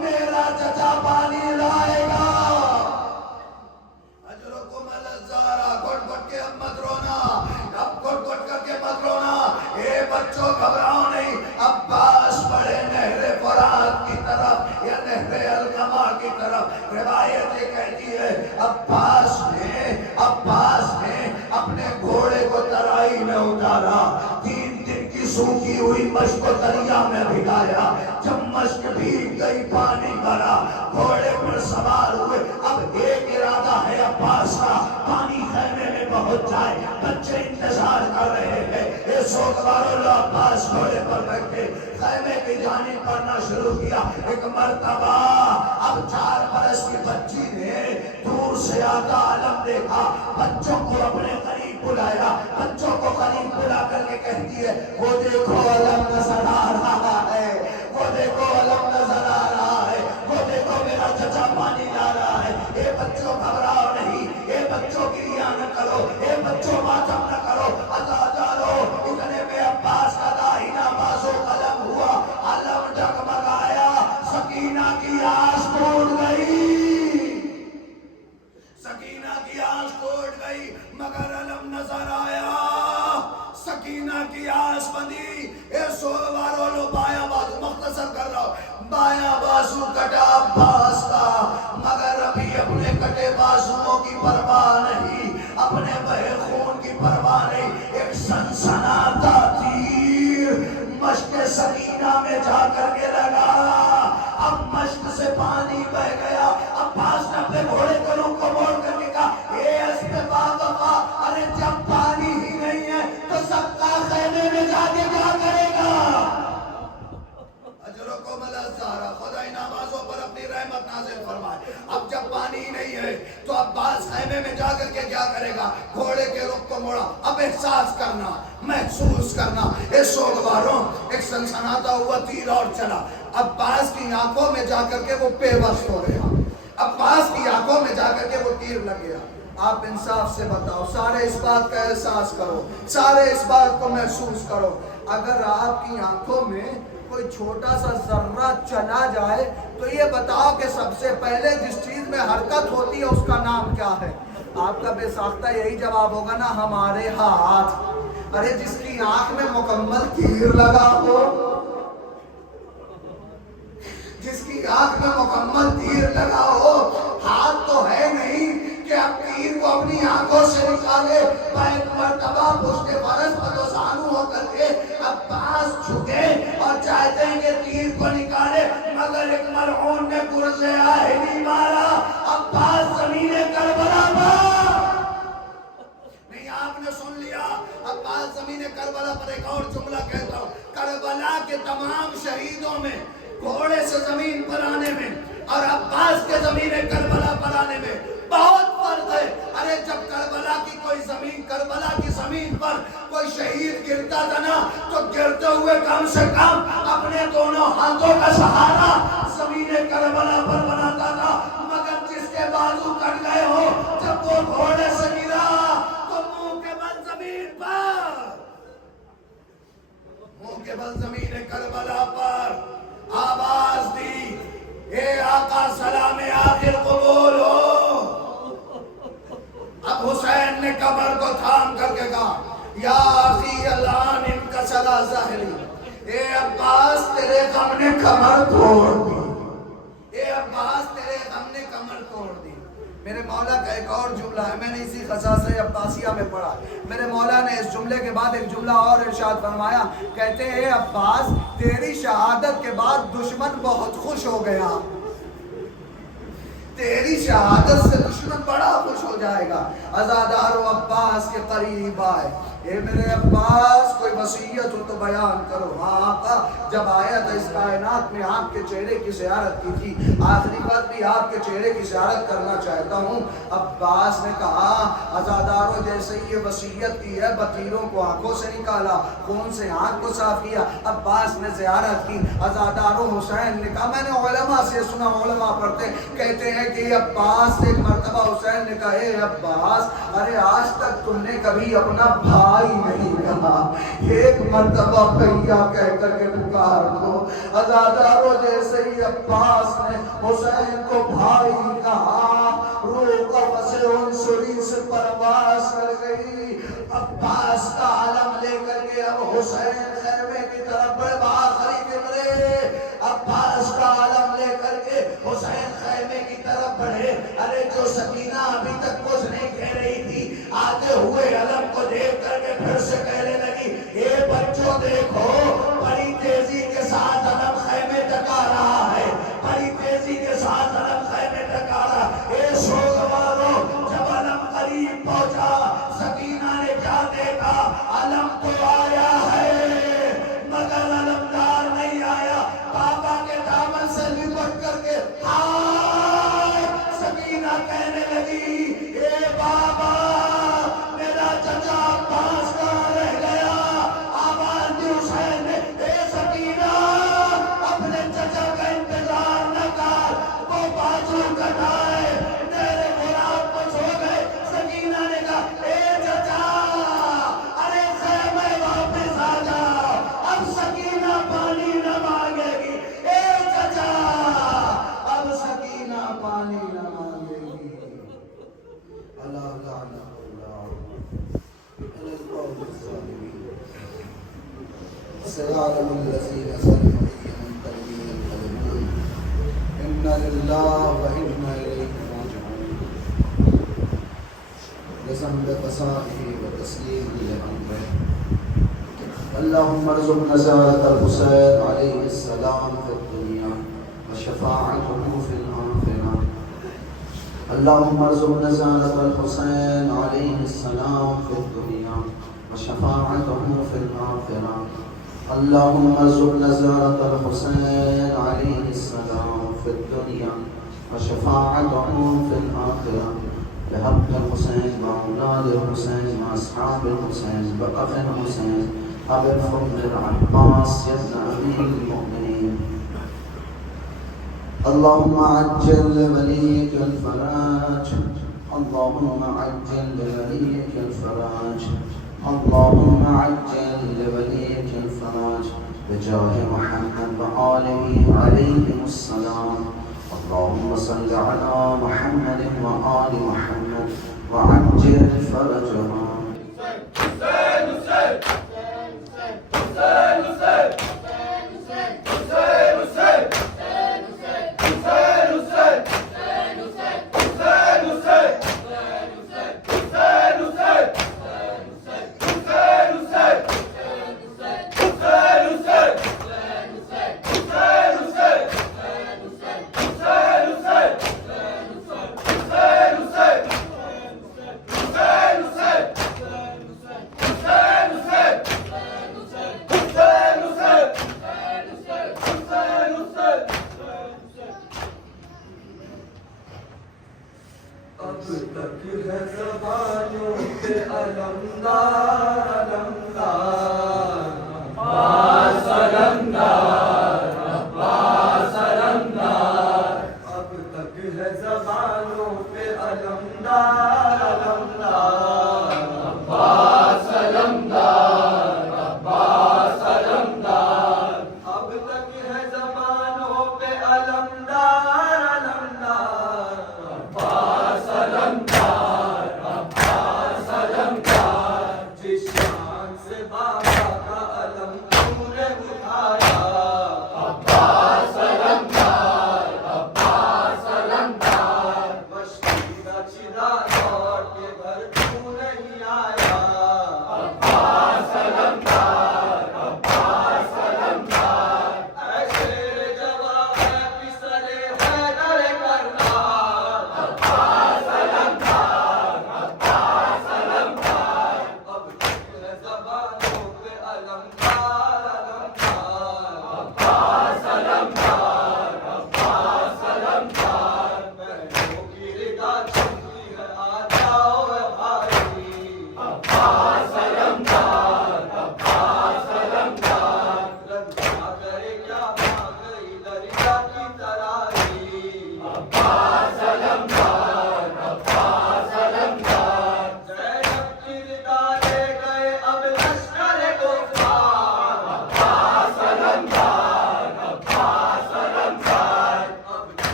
میرا چچا پانی لائے گا۔ اجرکم الزارا، گھٹ گھٹ کے اب مت رونا، اب گھٹ گھٹ کر کے مت رونا، اے بچوں گھبراؤ نہیں۔ عباس بڑے نہر فرات کی طرف یا نہر القما کی طرف، روایت یہ کہتی ہے عباس نے اپنے گھوڑے کو ترائی میں اتارا، 3 دن کی سوکھی ہوئی مشک کو دریا میں بھگایا، جب مشک بھیگ گئی پانی بھرا، گھوڑے پر سوار ہوئے۔ اب ایک ارادہ ہے عباس کا، پانی خیمے میں پہنچ جائے، بچے انتظار کر رہے ہیں۔ اے سوگوارو لو، عباس گھوڑے پر بیٹھے خیمے کی جانب پڑھنا شروع کیا۔ ایک مرتبہ اب 4 برس کی بچی نے دور سے آتا علم دیکھا، بچوں کو اپنے قریب بلایا، بچوں کو قریب بلا کر کے کہتی ہے وہ دیکھو علم نظر آ رہا ہے، وہ دیکھو علم نظر آ رہا ہے، وہ دیکھو میرا چچا پانی لا رہا ہے۔ اے بچوں گھبراؤ نہیں، اے بچوں گریہ نہ کرو، اے بچوں ماتم نہ کرو، عزادارو۔ اتنے میں عباس کا داہنا بازو قلم ہوا، علم ڈگمگایا، سکینہ کی آس ٹوٹ گئی، سکینہ کی آس ٹوٹ گئی، مگر علم نظر آیا، سکینہ کی آس بندی۔ اے سوگوارو لو، بایاں بازو، مختصر کر رہا ہوں، بایاں بازو کٹا عباس کا، مگر ابھی اپنے کٹے بازوؤں کی پرواہ نہیں، اپنے بہے خون کی پرواہ نہیں۔ ایک سنسناتا تیر مشک سکینہ میں جا کر کے لگا، اب مشک سے پانی بہ گیا۔ عباس نے اپنے گھوڑے کے رخ کو موڑ کر کے کہا اے اسپِ باوفا، ارے جب پانی ہی نہیں ہے تو سکا خیمے میں جا کے کیا کرے گا؟ اجرکم الزارا، خدا ان آوازوں پر اپنی رحمت نازل فرمائے۔ اب جب پانی نہیں ہے تو عباس خیمے میں جا کر کے کیا کرے گا؟ گھوڑے کے رخ کو موڑا، اب احساس کرنا، محسوس کرنا۔ اے سوگواروں، ایک سنسناتا ہوا تیر اور چلا، عباس کی آنکھوں میں جا کر کے وہ بے بس ہو گیا، عباس کی آنکھوں میں جا کر کے وہ تیر لگ گیا۔ آپ انصاف سے بتاؤ، سارے اس بات کا احساس کرو، سارے اس بات کو محسوس کرو، اگر آپ کی آنکھوں میں کوئی چھوٹا سا ذرہ چلا جائے تو یہ بتاؤ کہ سب سے پہلے جس چیز میں حرکت ہوتی ہے اس کا نام کیا ہے؟ آپ کا بے ساختہ یہی جواب ہوگا نا، ہمارے ہاتھ۔ ارے جس کی آنکھ میں مکمل تیر لگا ہو، جس کی آنکھ میں مکمل تیر لگا ہو، ہاتھ تو ہے نہیں کہ اب تیر کو اپنی آنکھوں سے نکالے۔ ایک مرتبہ پشت فرس پر زانو ہو کر کے عباس جھکے اور چاہتے ہیں کہ تیر کو نکالے، مگر ایک ملعون نے گرز آہنی مارا، عباس زمین کربلا پر۔ نہیں، آپ نے سن لیا، عباس زمین کربلا پر۔ ایک اور جملہ کہتا ہوں، کربلا کے تمام شہیدوں میں گھوڑے سے زمین پر آنے میں اور عباس کے زمین کربلا پر آنے میں بہت فرق ہے۔ ارے جب کربلا کی کوئی زمین، کربلا کی زمین پر کوئی شہید گرتا تھا نا، تو گرتے ہوئے کم سے کم اپنے دونوں ہاتھوں کا سہارا زمین کربلا پر بناتا تھا، مگر جس کے بازو کٹ گئے ہو، جب وہ گھوڑے سے گرا تو منہ کے بل زمین پر، منہ کے بل زمین کربلا پر آواز دی، اے آقا سلام آخر قبول ہو۔ اب حسین نے کمر کو تھام کر کے کہا یا اخی الان انکسر ظہری، اے عباس تیرے غم نے کمر توڑ دی، اے عباس تیرے غم نے کمر توڑ دی۔ میرے مولا کا ایک اور جملہ ہے، میں نے اسی قصاص عباسیہ میں پڑھا، میرے مولا نے اس جملے کے بعد ایک جملہ اور ارشاد فرمایا، کہتے ہیں عباس تیری شہادت کے بعد دشمن بہت خوش ہو گیا، تیری شہادت سے دشمن بڑا خوش ہو جائے گا۔ عزادارو عباس کے قریب آئے، اے میرے عباس کوئی وصیت ہو تو بیان کرو۔ ہاں آقا، جب آیا تھا اس کائنات میں آپ کے چہرے کی زیارت کی تھی، آخری بات بھی آپ کے چہرے کی زیارت کرنا چاہتا ہوں۔ عباس نے کہا عزادارو جیسے یہ وصیت کی ہے، بطیروں کو آنکھوں سے نکالا، خون سے آنکھ کو صاف کیا، عباس نے زیارت کی۔ عزادارو حسین نے کہا میں نے علماء سے سنا، علماء پڑھتے کہتے ہیں ہیں کہ عباس سے ایک مرتبہ حسین نے کہا اے عباس ارے آج تک تم نے کبھی اپنا بھائی نہیں کہا، ایک مرتبہ بھیا کہہ کر کے پکار دو۔ عزادارو جیسے ہی عباس نے حسین کو بھائی کہا، روح کا وسع عنصری سے پرواز کر گئی۔ عباس کا علم لے کر کے اب حسین خیمے کی طرف بڑے بآخری کمرے، عباس کا علم لے کر کے حسین خیمے کی طرف بڑھے۔ ارے جو سکینہ ابھی تک کچھ نہیں کہہ رہی تھی، آتے ہوئے علم کو دیکھ کر کے پھر سے کہنے لگی اے بچوں دیکھو، بڑی تیزی کے ساتھ علم خیمے تک آ رہا ہے، بڑی تیزی کے ساتھ علم خیمے تک آ رہا ہے۔ اے سوگوارو، جب علم قریب پہنچا سکینہ نے کیا دیکھا؟ علم تو آیا ہے مگر علمدار نہیں آیا۔ بابا کے دامن سے لپٹ کر کے ہائے، سکینہ کہنے لگی اے بابا میرا چچا عباس کہاں رہ گیا؟ آواز دی حسین نے اے سکینہ اپنے چچا کا انتظار نہ کر، وہ بازو کٹائے میرے گلاب کو چھو گئے۔ سکینہ نے کہا اے چچا ارے خیمے واپس آ جاؤ، اب سکینہ پانی نہ مانگے گی۔ اے چچا اب سکینہ پانی نہ مانگے گی۔ اللہ لعنہ اللہ علی القوم الظالمین۔ سيعلم الذين ظلموا أي منقلب ينقلبون إنا لله وإنا إليه راجعون۔ بذنب قصائه وتسليم لأمره اللهم ارزقنا زيارة الحسين عليه السلام في الدنيا وشفاعته في الآخرة۔ اللهم ارزقنا زيارة الحسين عليه السلام في الدنيا وشفاعته في الآخرة۔ اللهم ارزقنا زيارة الحسين عليه السلام في الدنيا وشفاعته في الآخرة بحق الحسين وأولاد الحسين وأصحاب الحسين بقف الحسين أبي الفضل العباس يا ابن أمير المؤمنين۔ اللهم عجل لوليك الفرج، اللهم عجل لوليك الفرج، اللهم عجل لوليك الفرج بجاه محمد وآله عليهم السلام۔ اللهم صل على محمد وآل محمد وعجل فرجهم۔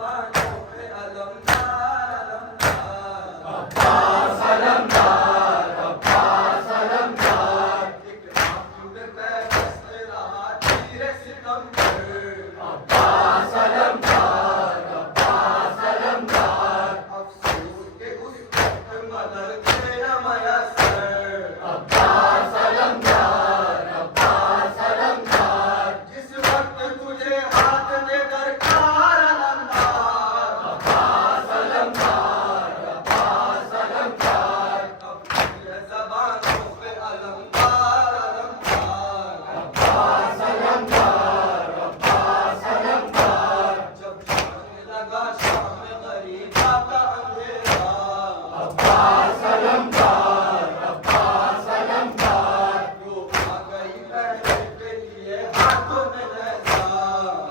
زبانوں پہ علمدار عباس علمدار عباس علمدار ایک معبود پیوست رہا تیر ستم پر عباس علمدار عباس علمدار افسوس کہ اس وقت مدد تیرا میسر عباس علمدار عباس علمدار جس وقت تجھے ہاتھ دے درکار علمدار عباس علمدار عباس علمدار اب یہ زبانوں پہ علمدار علمدار عباس علمدار عباس علمدار جب جانے لگا شام غریبا کا اندھیرا عباس علمدار عباس علمدار جو آ گئی پہلے کے لیے ہاتھوں میں نیزا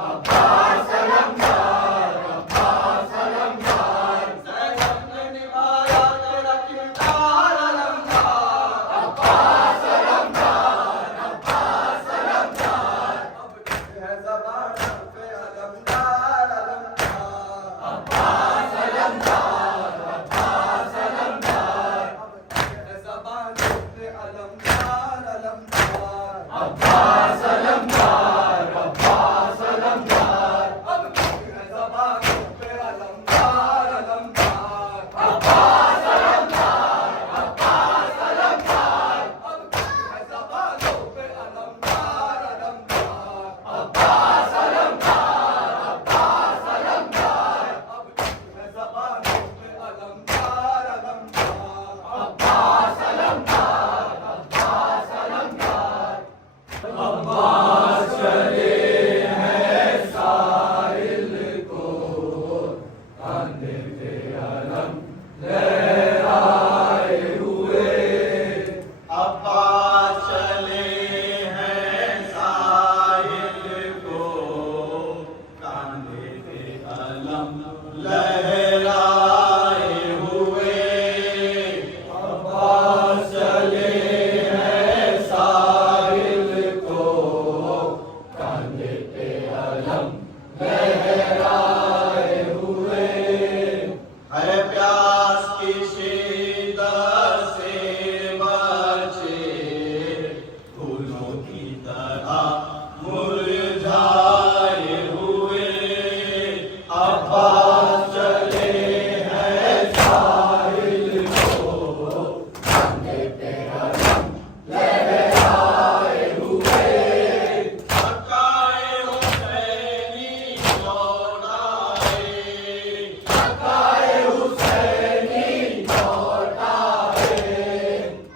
عباس علمدار عباس علمدار زینب نے نبھایا تیرا کردار علمدار عباس علمدار عباس علمدار اب ہے زبانوں پہ علمدار علمدار عباس علمدار عباس علمدار اب ہے زبانوں پہ علمدار علمدار عباس علمدار عباس علمدار اب ہے زبانوں پہ علمدار علمدار عباس علمدار عباس علمدار اب ہے زبانوں پہ علمدار علمدار عباس علمدار عباس علمدار اب ہے زبانوں پہ علمدار علمدار عباس علمدار عباس علمدار عباس چلے ہیں ساحل کو کاندھے پہ علم لہرائے ہوئے عباس چلے ہیں ساحل کو کاندھے پہ علم لہرائے ہوئے عباس چلے ہیں ساحل کو کاندھے پہ علم لہرائے ہوئے ہے پیاس کی شدت سے بچے پھولوں کی طرح مرجھائے ہوئے عباس چلے ہیں ساحل کو کاندھے پہ علم لہرائے ہوئے حقائے حسینی لوٹ آئے حقائے حسینی لوٹ آئے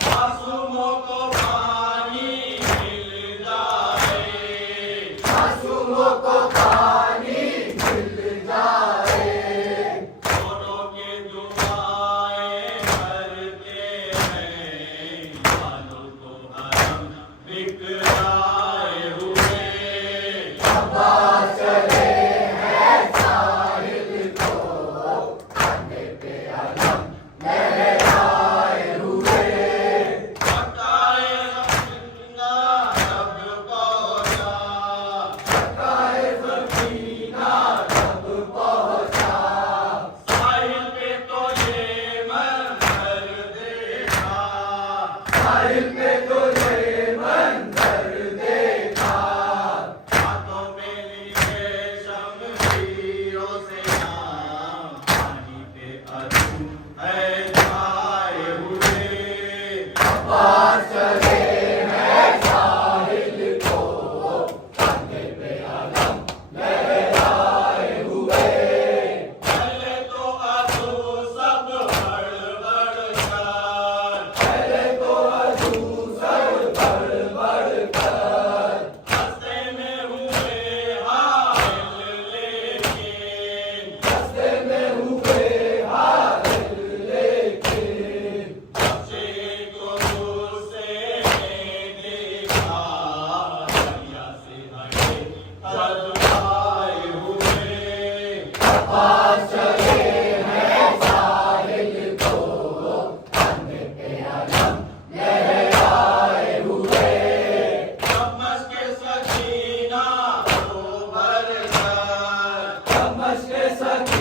معصوموں کو پانی مل جائے معصوموں کو پانی مل جائے دونوں کے دعائیں کرتے ہیں والوں کو حرم بکرائے ہوئے عباس چلے ہیں ساحل کو کاندھے پہ علم لہرائے ہوئے حقائے سفینہ جب پہنچا حقائے سفینہ جب پہنچا ساحل پہ تو یہ منظر دیکھا ساحل پہ تو یہ منظر دیکھا ہاتھوں میں لیے شمشیروں سے نام پانی پہ ارجن ہے چھائے ہوئے عباس چلے ہیں ساحل کو کاندھے پہ علم لہرائے ہوئے پہلے تو عدو سب بڑھ بڑھ کر پہلے تو عدو سب بڑھ بڑھ کر رستے میں ہوئے حائل لیکن رستے میں ہوئے حائل لیکن بچے کو دور سے دیکھا دریا سے ہٹے ازمائے ہوئے عباس چلے ہیں ساحل کو کاندھے پہ علم لہرائے ہوئے چمچ کے سکینہ کو بھر کر چمچ کے سکینہ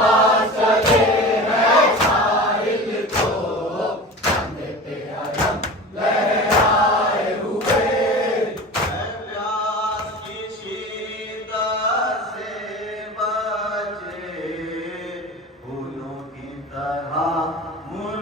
Abbas